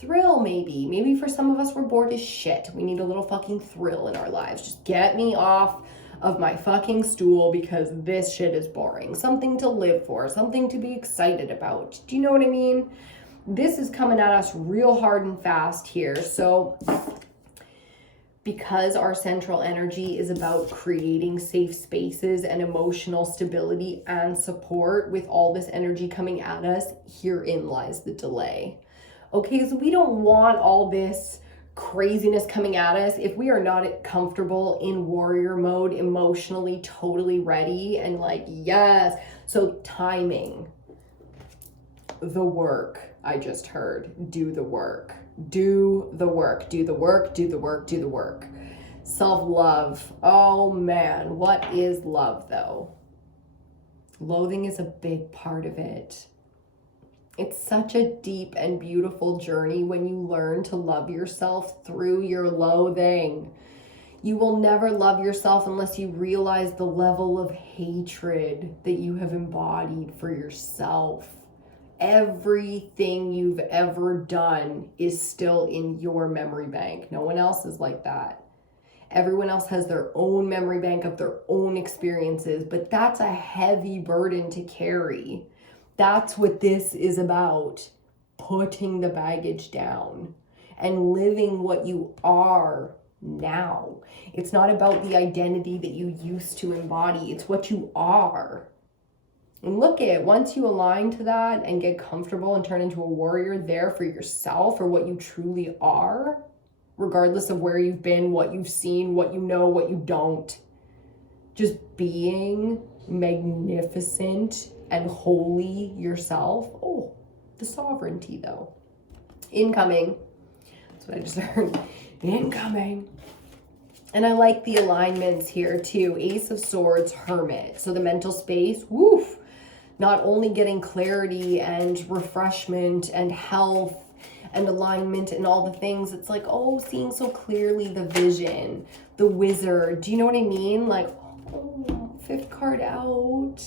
Thrill, maybe. Maybe for some of us, we're bored as shit. We need a little fucking thrill in our lives. Just get me off of my fucking stool because this shit is boring. Something to live for, something to be excited about. Do you know what I mean? This is coming at us real hard and fast here. So because our central energy is about creating safe spaces and emotional stability and support, with all this energy coming at us, herein lies the delay. Okay, so we don't want all this craziness coming at us if we are not comfortable in warrior mode, emotionally totally ready and like, yes. So timing, the work, I just heard, do the work. Do the work, do the work, do the work, do the work. Self-love. Oh man, what is love though? Loathing is a big part of it. It's such a deep and beautiful journey when you learn to love yourself through your loathing. You will never love yourself unless you realize the level of hatred that you have embodied for yourself. Everything you've ever done is still in your memory bank. No one else is like that. Everyone else has their own memory bank of their own experiences, but that's a heavy burden to carry. That's what this is about. Putting the baggage down and living what you are now. It's not about the identity that you used to embody. It's what you are. And look at, once you align to that and get comfortable and turn into a warrior there for yourself, or what you truly are, regardless of where you've been, what you've seen, what you know, what you don't, just being magnificent and holy yourself. Oh, the sovereignty though. Incoming. That's what I just heard. Incoming. And I like the alignments here too. Ace of Swords, Hermit. So the mental space, woof. Not only getting clarity and refreshment and health and alignment and all the things. It's like, oh, seeing so clearly the vision, the Wizard. Do you know what I mean? Like, oh, 5th card out.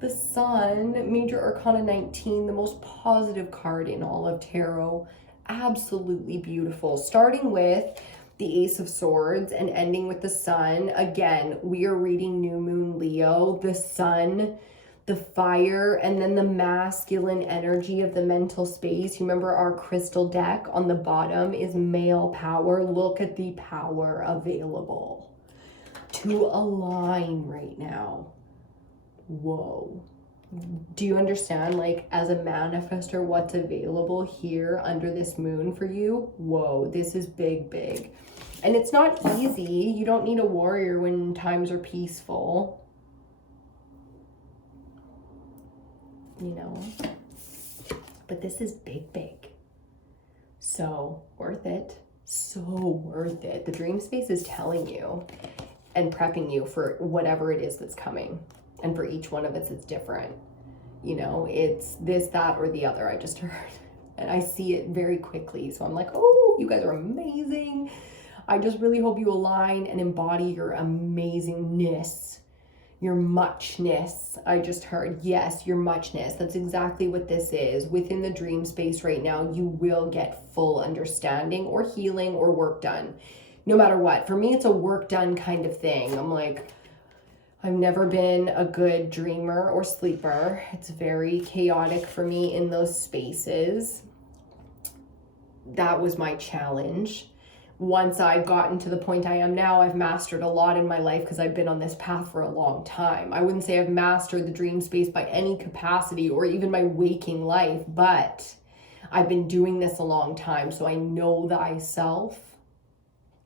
The Sun, Major Arcana 19, the most positive card in all of tarot. Absolutely beautiful. Starting with the Ace of Swords and ending with the Sun. Again, we are reading New Moon Leo, the Sun, the fire, and then the masculine energy of the mental space. You remember our crystal deck on the bottom is male power. Look at the power available to align right now. Whoa. Do you understand, like, as a manifestor, what's available here under this moon for you? Whoa, this is big, big. And it's not easy. You don't need a warrior when times are peaceful. You know, but this is big, big. So worth it. So worth it. The dream space is telling you and prepping you for whatever it is that's coming. And for each one of us, it's different. You know, it's this, that, or the other. I just heard. And I see it very quickly. So I'm like, oh, you guys are amazing. I just really hope you align and embody your amazingness. Your muchness. I just heard, yes, your muchness. That's exactly what this is. Within the dream space right now, you will get full understanding or healing or work done. No matter what. For me, it's a work done kind of thing. I'm like, I've never been a good dreamer or sleeper. It's very chaotic for me in those spaces. That was my challenge. Once I've gotten to the point I am now, I've mastered a lot in my life because I've been on this path for a long time. I wouldn't say I've mastered the dream space by any capacity or even my waking life, but I've been doing this a long time, so I know thyself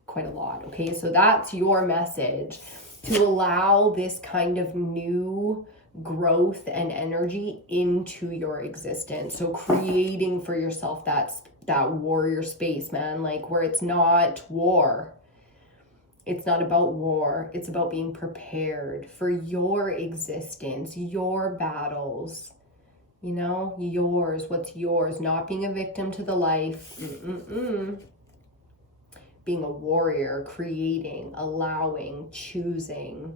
quite a lot, okay? So that's your message, to allow this kind of new growth and energy into your existence. So creating for yourself that warrior space, man, like where it's not war. It's not about war. It's about being prepared for your existence, your battles, you know, yours, what's yours, not being a victim to the life. Being a warrior, creating, allowing, choosing.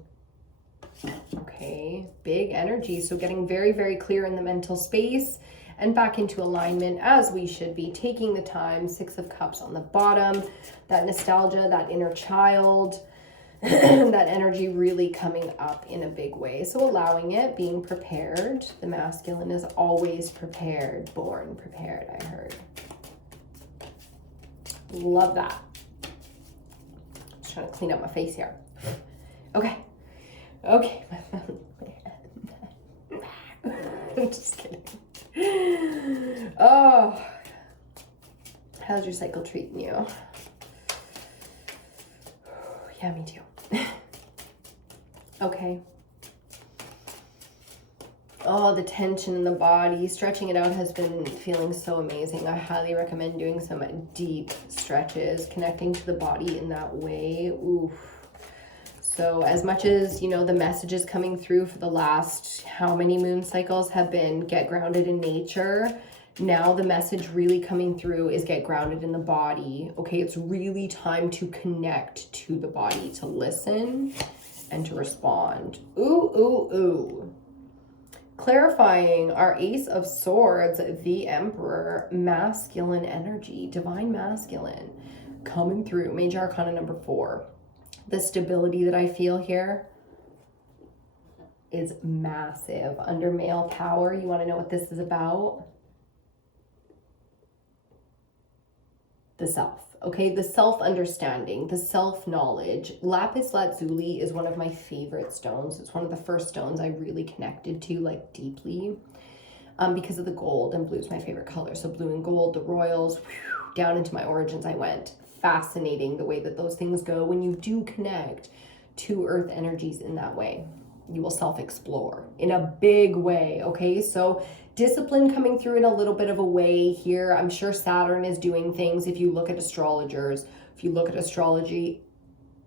Okay, big energy. So getting very, very clear in the mental space and back into alignment as we should be, taking the time. 6 of Cups on the bottom, that nostalgia, that inner child, that energy really coming up in a big way. So allowing it, being prepared. The masculine is always prepared, born prepared, I heard. Love that. trying to clean up my face here. Okay. Okay. I'm just kidding. Oh. How's your cycle treating you? Yeah, me too. Okay. Oh, the tension in the body. Stretching it out has been feeling so amazing. I highly recommend doing some deep stretches, connecting to the body in that way. Oof. So as much as, you know, the messages coming through for the last how many moon cycles have been get grounded in nature, now the message really coming through is get grounded in the body. Okay, it's really time to connect to the body, to listen and to respond. Ooh, ooh, ooh. Clarifying our Ace of Swords, the Emperor, masculine energy, divine masculine, coming through. Major Arcana number 4. The stability that I feel here is massive. Under male power, you want to know what this is about? The self. Okay, the self-understanding, the self-knowledge. Lapis lazuli is one of my favorite stones. It's one of the first stones I really connected to, like, deeply, because of the gold, and blue is my favorite color. So blue and gold, the royals, whew, down into my origins I went. Fascinating the way that those things go when you do connect to earth energies in that way. You will self-explore in a big way, okay? So discipline coming through in a little bit of a way here. I'm sure Saturn is doing things. If you look at astrologers, if you look at astrology,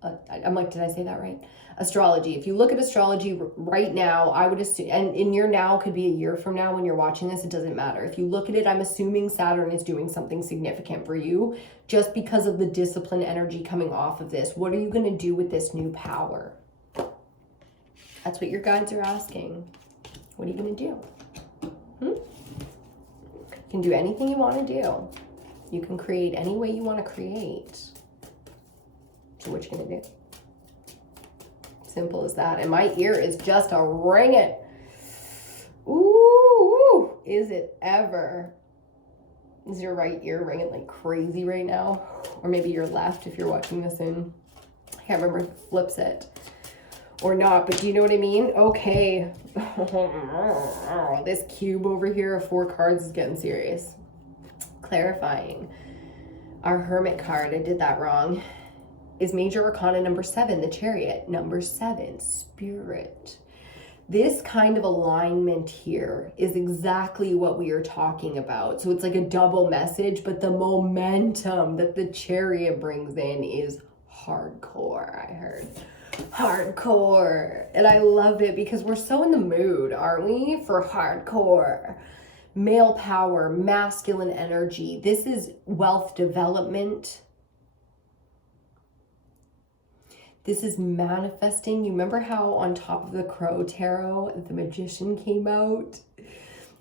I'm like, did I say that right? Astrology. If you look at astrology right now, I would assume, and in your now could be a year from now when you're watching this, it doesn't matter. If you look at it, I'm assuming Saturn is doing something significant for you just because of the discipline energy coming off of this. What are you going to do with this new power? That's what your guides are asking. What are you going to do? You can do anything you want to do. You can create any way you want to create. So what you going to do? Simple as that. And my ear is just a ringing. Ooh, is it ever? Is your right ear ringing like crazy right now? Or maybe your left if you're watching this in, I can't remember if it flips it or not, but do you know what I mean? Okay. This cube over here of 4 cards is getting serious. Clarifying. Our Hermit card, I did that wrong, is Major Arcana number 7, the Chariot. Number 7, Spirit. This kind of alignment here is exactly what we are talking about. So it's like a double message, but the momentum that the Chariot brings in is hardcore, I heard. Hardcore. And I love it because we're so in the mood, aren't we, for hardcore. Male power, masculine energy. This is wealth development. This is manifesting. You remember how on top of the Crow Tarot, the Magician came out?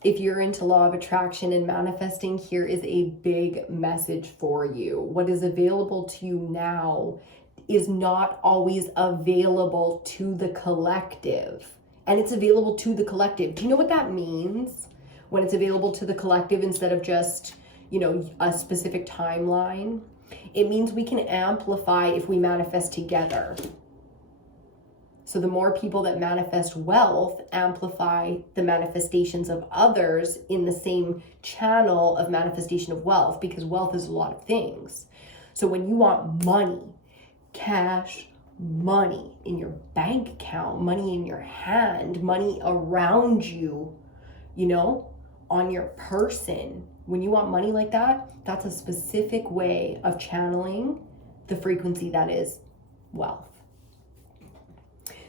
If you're into law of attraction and manifesting, here is a big message for you. What is available to you now is not always available to the collective. And it's available to the collective. Do you know what that means? When it's available to the collective instead of just, you know, a specific timeline. It means we can amplify if we manifest together. So the more people that manifest wealth amplify the manifestations of others in the same channel of manifestation of wealth, because wealth is a lot of things. So when you want money, cash, money in your bank account, money in your hand, money around you, you know, on your person, when you want money like that, that's a specific way of channeling the frequency that is wealth.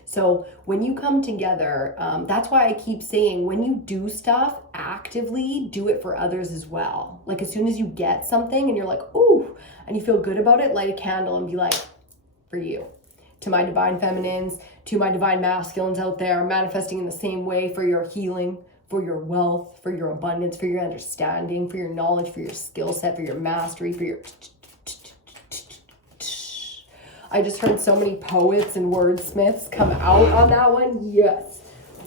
So when you come together, that's why I keep saying when you do stuff, actively do it for others as well. Like as soon as you get something and you're like, ooh, and you feel good about it, light a candle and be like, for you. To my divine feminines, to my divine masculines out there, manifesting in the same way for your healing, for your wealth, for your abundance, for your understanding, for your knowledge, for your skill set, for your mastery, for your... I just heard so many poets and wordsmiths come out on that one. Yes.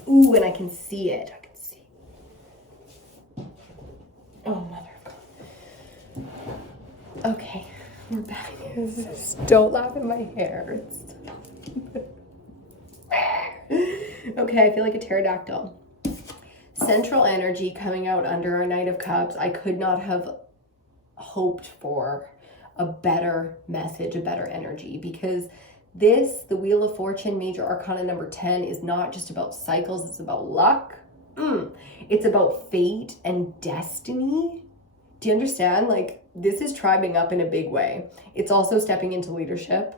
Ooh, and I can see it. I can see. Oh, mother of God. Okay. We're back. Don't laugh at my hair. Okay, I feel like a pterodactyl. Central energy coming out under our Knight of Cups. I could not have hoped for a better message, a better energy, because this, the Wheel of Fortune, Major Arcana number 10, is not just about cycles, it's about luck. It's about fate and destiny. Do you understand? Like, this is tribing up in a big way. It's also stepping into leadership,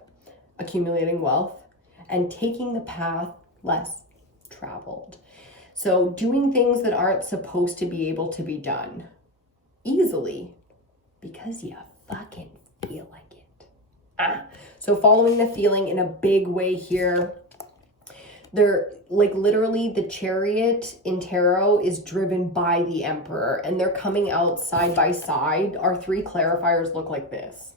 accumulating wealth, and taking the path less traveled. So doing things that aren't supposed to be able to be done easily because you fucking feel like it. So following the feeling in a big way here. They're like, literally the Chariot in tarot is driven by the Emperor, and they're coming out side by side. Our three clarifiers look like this.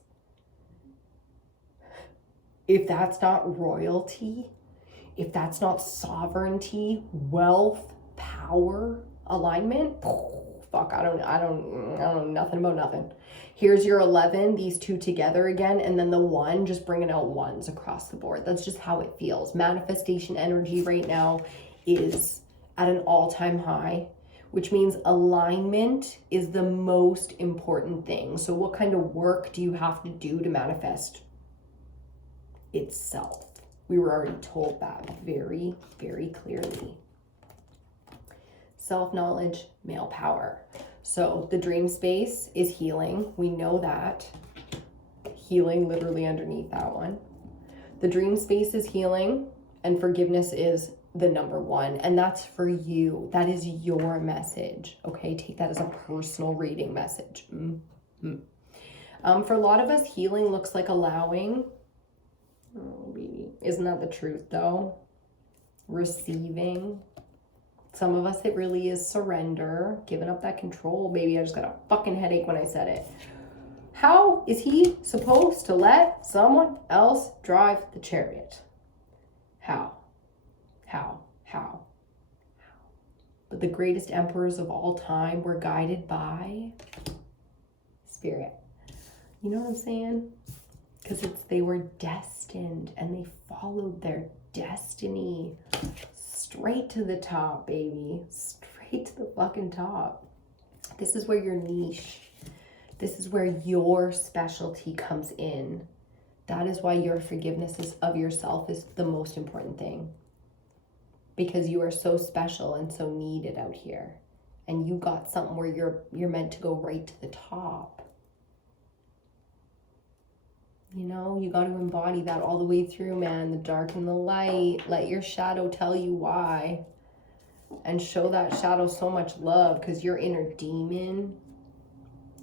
If that's not royalty, if that's not sovereignty, wealth, power, alignment, fuck, I don't know nothing about nothing. Here's your 11, these two together again, and then the 1, just bringing out 1s across the board. That's just how it feels. Manifestation energy right now is at an all-time high, which means alignment is the most important thing. So what kind of work do you have to do to manifest itself? We were already told that very, very clearly. Self-knowledge, male power. So the dream space is healing. We know that. Healing literally underneath that one. The dream space is healing, and forgiveness is the number 1. And that's for you. That is your message. Okay, take that as a personal reading message. For a lot of us, healing looks like allowing. Oh, baby. Isn't that the truth, though? Receiving. Some of us, it really is surrender, giving up that control. Baby, I just got a fucking headache when I said it. How is he supposed to let someone else drive the chariot? How? But the greatest emperors of all time were guided by spirit. You know what I'm saying? Because they were destined, and they followed their destiny. Straight to the top, baby. Straight to the fucking top. This is where your niche, this is where your specialty comes in. That is why your forgiveness of yourself is the most important thing. Because you are so special and so needed out here. And you got something where you're meant to go right to the top. You know, you got to embody that all the way through, man. The dark and the light. Let your shadow tell you why. And show that shadow so much love, because your inner demon,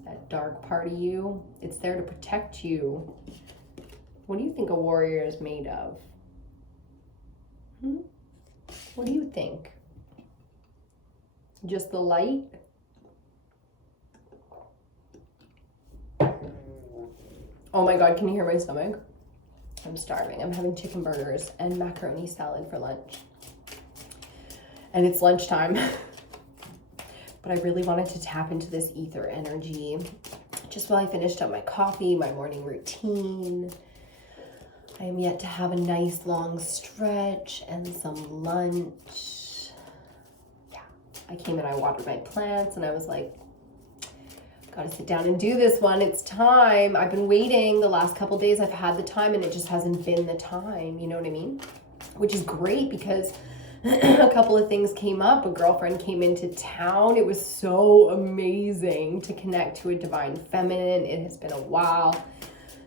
that dark part of you, it's there to protect you. What do you think a warrior is made of? What do you think? Just the light? Oh my God, can you hear my stomach? I'm starving. I'm having chicken burgers and macaroni salad for lunch. And it's lunchtime. But I really wanted to tap into this ether energy just while I finished up my coffee, my morning routine. I am yet to have a nice long stretch and some lunch. Yeah, I came and I watered my plants, and I was like, gotta sit down and do this one. It's time. I've been waiting the last couple days. I've had the time, and it just hasn't been the time. You know what I mean? Which is great, because a couple of things came up. A girlfriend came into town. It was so amazing to connect to a divine feminine. It has been a while.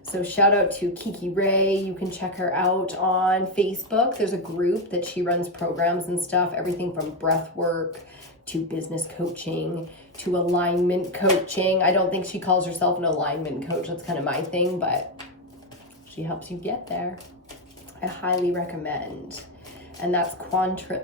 So shout out to Kiki Ray. You can check her out on Facebook. There's a group that she runs programs and stuff, everything from breath work to business coaching to alignment coaching. I don't think she calls herself an alignment coach. That's kind of my thing, but she helps you get there. I highly recommend. And that's Quantum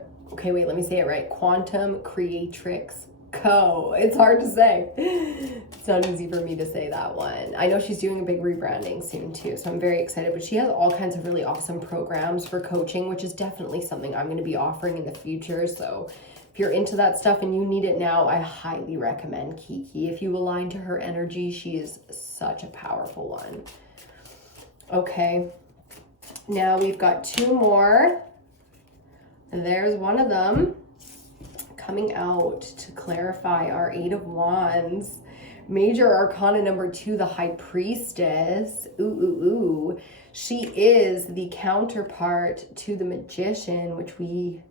Creatrix Co. It's hard to say. It's not easy for me to say that one. I know she's doing a big rebranding soon too, so I'm very excited. But she has all kinds of really awesome programs for coaching, which is definitely something I'm going to be offering in the future. So If you're into that stuff and you need it now, I highly recommend Kiki. If you align to her energy, she is such a powerful one. Okay, now we've got 2 more. There's one of them coming out to clarify our 8 of Wands. Major Arcana number 2, the High Priestess. Ooh. She is the counterpart to the Magician, which we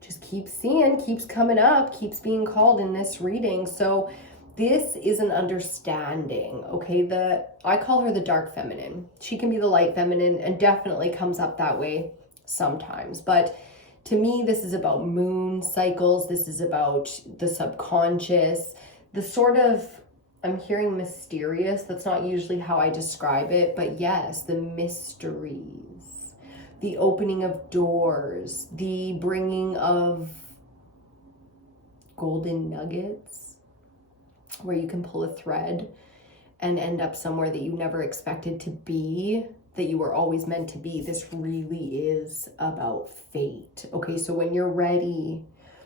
just keep seeing, keeps coming up, keeps being called in this reading. So this is an understanding, okay? I call her the dark feminine. She can be the light feminine and definitely comes up that way sometimes. But to me, this is about moon cycles. This is about the subconscious, the sort of, I'm hearing mysterious. That's not usually how I describe it, but yes, the mysteries, the opening of doors, the bringing of golden nuggets where you can pull a thread and end up somewhere that you never expected to be, that you were always meant to be. This really is about fate. Okay, so when you're ready,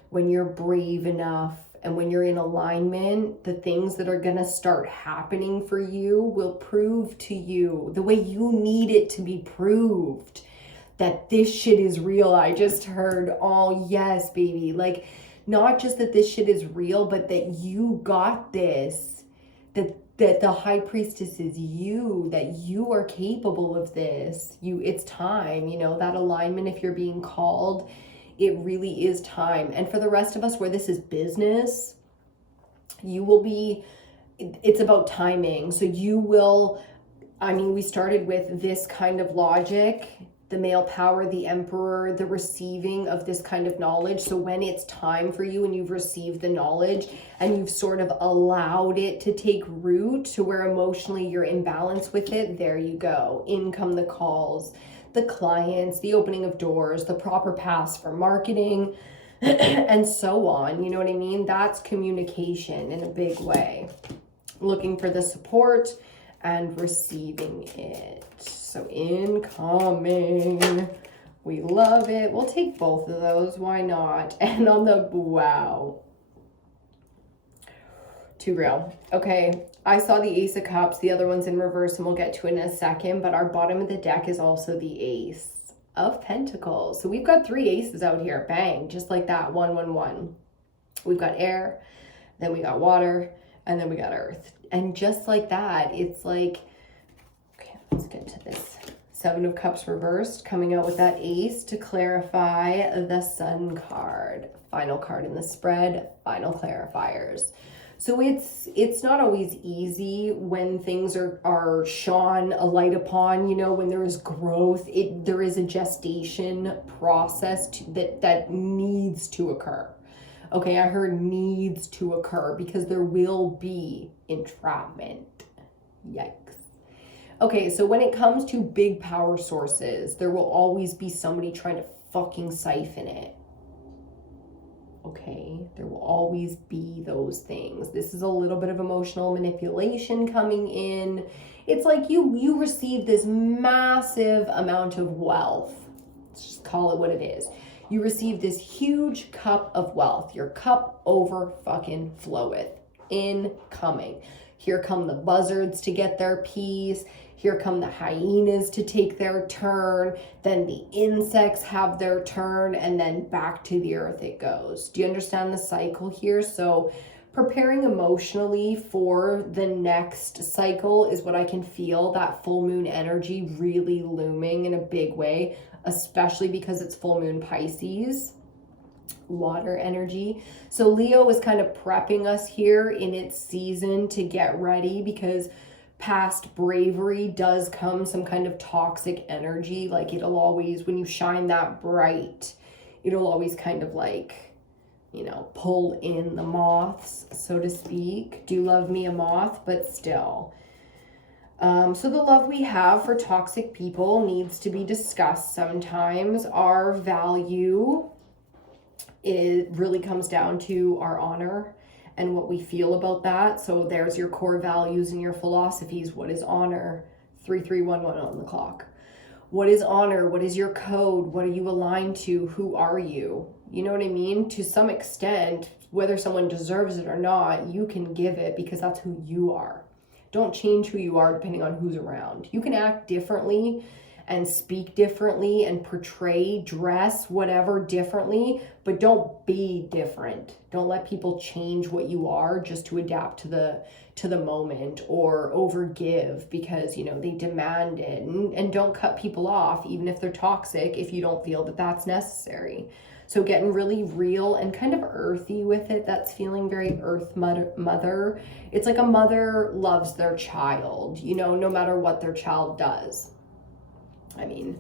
when you're brave enough, and when you're in alignment, the things that are gonna start happening for you will prove to you the way you need it to be proved that this shit is real. I just heard, oh yes, baby. Like, not just that this shit is real, but that you got this, that the High Priestess is you, that you are capable of this. It's time, that alignment, if you're being called, it really is time. And for the rest of us where this is business, it's about timing. So we started with this kind of logic, the male power, the emperor, the receiving of this kind of knowledge. So when it's time for you and you've received the knowledge and you've sort of allowed it to take root to where emotionally you're in balance with it, there you go. In come the calls, the clients, the opening of doors, the proper paths for marketing, and so on. You know what I mean? That's communication in a big way. Looking for the support and receiving it. So incoming. We love it. We'll take both of those. Why not? And on the wow. Too real. Okay. I saw the Ace of Cups. The other one's in reverse and we'll get to it in a second. But our bottom of the deck is also the Ace of Pentacles. So we've got 3 aces out here. Bang. Just like that. 1, 1, 1. We've got air. Then we got water. And then we got earth. And just like that, it's like, okay, let's get to this. 7 of Cups reversed, coming out with that ace to clarify the Sun card. Final card in the spread, final clarifiers. So it's not always easy when things are shone a light upon, when there is growth, there is a gestation process that needs to occur. Okay, I heard needs to occur because there will be entrapment. Yikes. Okay, so when it comes to big power sources, there will always be somebody trying to fucking siphon it. Okay, there will always be those things. This is a little bit of emotional manipulation coming in. It's like you receive this massive amount of wealth. Let's just call it what it is. You receive this huge cup of wealth. Your cup over fucking floweth. Incoming. Here come the buzzards to get their piece. Here come the hyenas to take their turn. Then the insects have their turn. And then back to the earth it goes. Do you understand the cycle here? So preparing emotionally for the next cycle is what I can feel. That full moon energy really looming in a big way. Especially because it's full moon Pisces, water energy. So Leo is kind of prepping us here in its season to get ready, because past bravery does come some kind of toxic energy. Like it'll always, when you shine that bright, it'll always kind of like, pull in the moths, so to speak. Do love me a moth, but still. So the love we have for toxic people needs to be discussed sometimes. Our value, it really comes down to our honor and what we feel about that. So there's your core values and your philosophies. What is honor? 3311 on the clock. What is honor? What is your code? What are you aligned to? Who are you? You know what I mean? To some extent, whether someone deserves it or not, you can give it because that's who you are. Don't change who you are depending on who's around. You can act differently and speak differently and portray, dress, whatever differently, but don't be different. Don't let people change what you are just to adapt to the moment or overgive because, you know, they demand it. And don't cut people off, even if they're toxic, if you don't feel that that's necessary. So getting really real and kind of earthy with it. That's feeling very earth mother. It's like a mother loves their child, you know, no matter what their child does. I mean,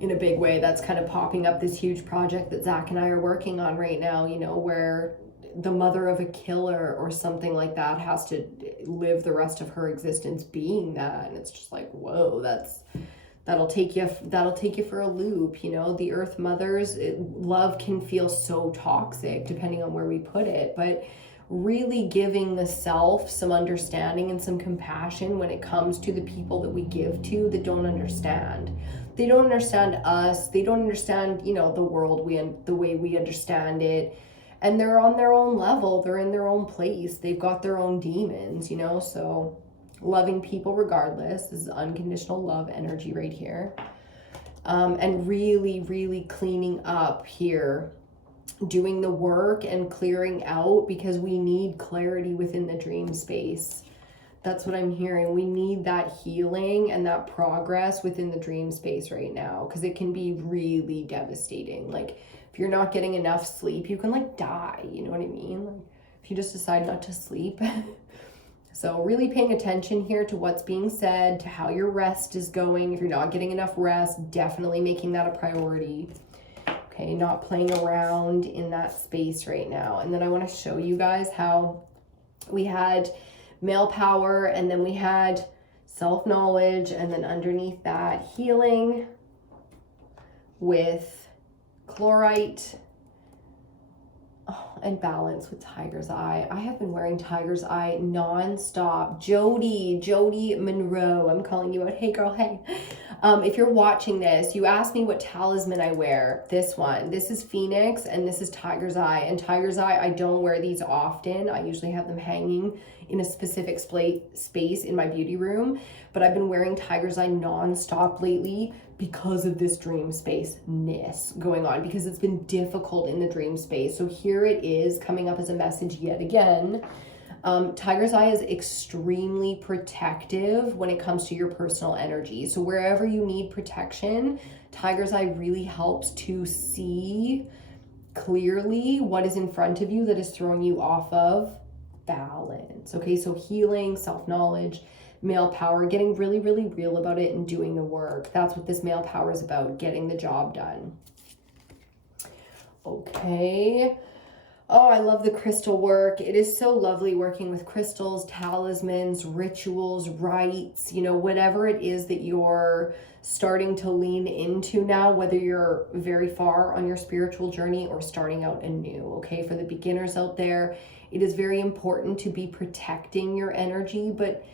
in a big way, that's kind of popping up this huge project that Zach and I are working on right now, you know, where the mother of a killer or something like that has to live the rest of her existence being that. And it's just like, whoa, that'll take you for a loop, you know. The earth mothers, love can feel so toxic depending on where we put it, but really giving the self some understanding and some compassion when it comes to the people that we give to that don't understand. They don't understand us. They don't understand, you know, the world the way we understand it. And they're on their own level. They're in their own place. They've got their own demons, you know. So loving people regardless. This is unconditional love energy right here. And really, really cleaning up here, doing the work and clearing out because we need clarity within the dream space. That's what I'm hearing. We need that healing and that progress within the dream space right now because it can be really devastating. Like if you're not getting enough sleep, you can like die. You know what I mean? Like if you just decide not to sleep. So really paying attention here to what's being said, to how your rest is going. If you're not getting enough rest, definitely making that a priority. Okay, not playing around in that space right now. And then I want to show you guys how we had male power and then we had self-knowledge and then underneath that healing with chlorite. Oh, and balance with tiger's eye. I have been wearing tiger's eye non-stop. Jody Monroe, I'm calling you out. Hey girl, hey. If you're watching this, you asked me what talisman I wear. This one. This is Phoenix and this is tiger's eye. And tiger's eye, I don't wear these often. I usually have them hanging in a specific space in my beauty room. But I've been wearing tiger's eye non-stop lately because of this dream space-ness going on, because it's been difficult in the dream space. So here it is coming up as a message yet again. Tiger's eye is extremely protective when it comes to your personal energy. So wherever you need protection, tiger's eye really helps to see clearly what is in front of you that is throwing you off of balance. Okay, so healing, self-knowledge, male power, getting really, really real about it and doing the work. That's what this male power is about, getting the job done. Okay. Oh, I love the crystal work. It is so lovely working with crystals, talismans, rituals, rites, you know, whatever it is that you're starting to lean into now, whether you're very far on your spiritual journey or starting out anew, okay? For the beginners out there, it is very important to be protecting your energy, but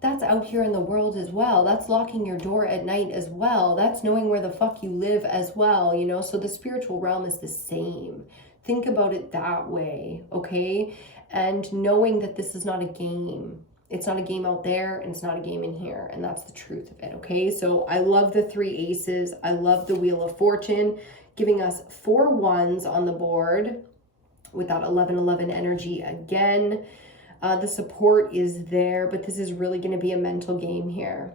that's out here in the world as well. That's locking your door at night as well. That's knowing where the fuck you live as well, you know? So the spiritual realm is the same. Think about it that way, okay? And knowing that this is not a game. It's not a game out there and it's not a game in here. And that's the truth of it, okay? So I love the 3 aces. I love the Wheel of Fortune, giving us 4 ones on the board with that 11-11 energy again. The support is there, but this is really going to be a mental game here.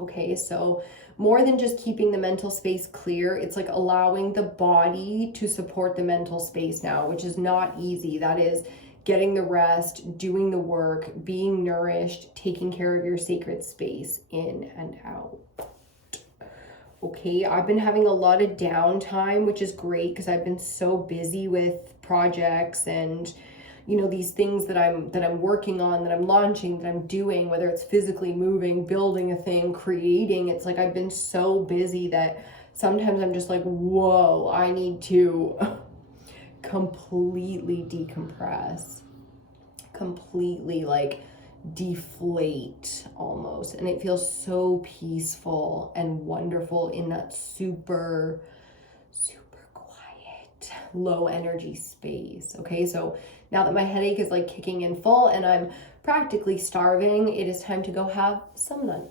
Okay, so more than just keeping the mental space clear, it's like allowing the body to support the mental space now, which is not easy. That is getting the rest, doing the work, being nourished, taking care of your sacred space in and out. Okay, I've been having a lot of downtime, which is great because I've been so busy with projects and, you know, these things that I'm working on, that I'm launching, that I'm doing, whether it's physically moving, building a thing, creating. It's like I've been so busy that sometimes I'm just like, whoa, I need to completely decompress, completely like deflate almost. And it feels so peaceful and wonderful in that super quiet low energy space. Okay, so now that my headache is like kicking in full and I'm practically starving, it is time to go have some lunch.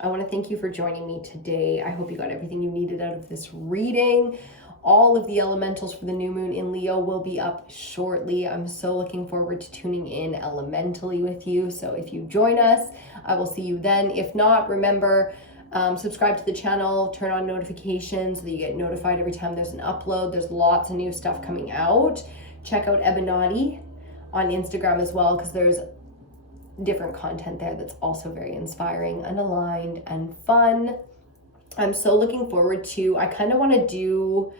I want to thank you for joining me today. I hope you got everything you needed out of this reading. All of the elementals for the new moon in Leo will be up shortly. I'm so looking forward to tuning in elementally with you. So if you join us, I will see you then. If not, remember, subscribe to the channel, turn on notifications so that you get notified every time there's an upload. There's lots of new stuff coming out. Check out EBINOTTI on Instagram as well, because there's different content there that's also very inspiring and aligned and fun. I'm so looking forward to, I kind of want to do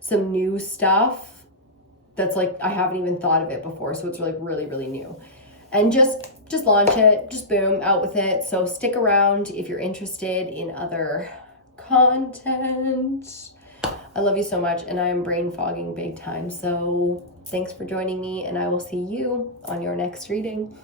some new stuff that's like, I haven't even thought of it before. So it's like really, really new. And just launch it, just boom, out with it. So stick around if you're interested in other content. I love you so much, and I am brain fogging big time. So thanks for joining me, and I will see you on your next reading.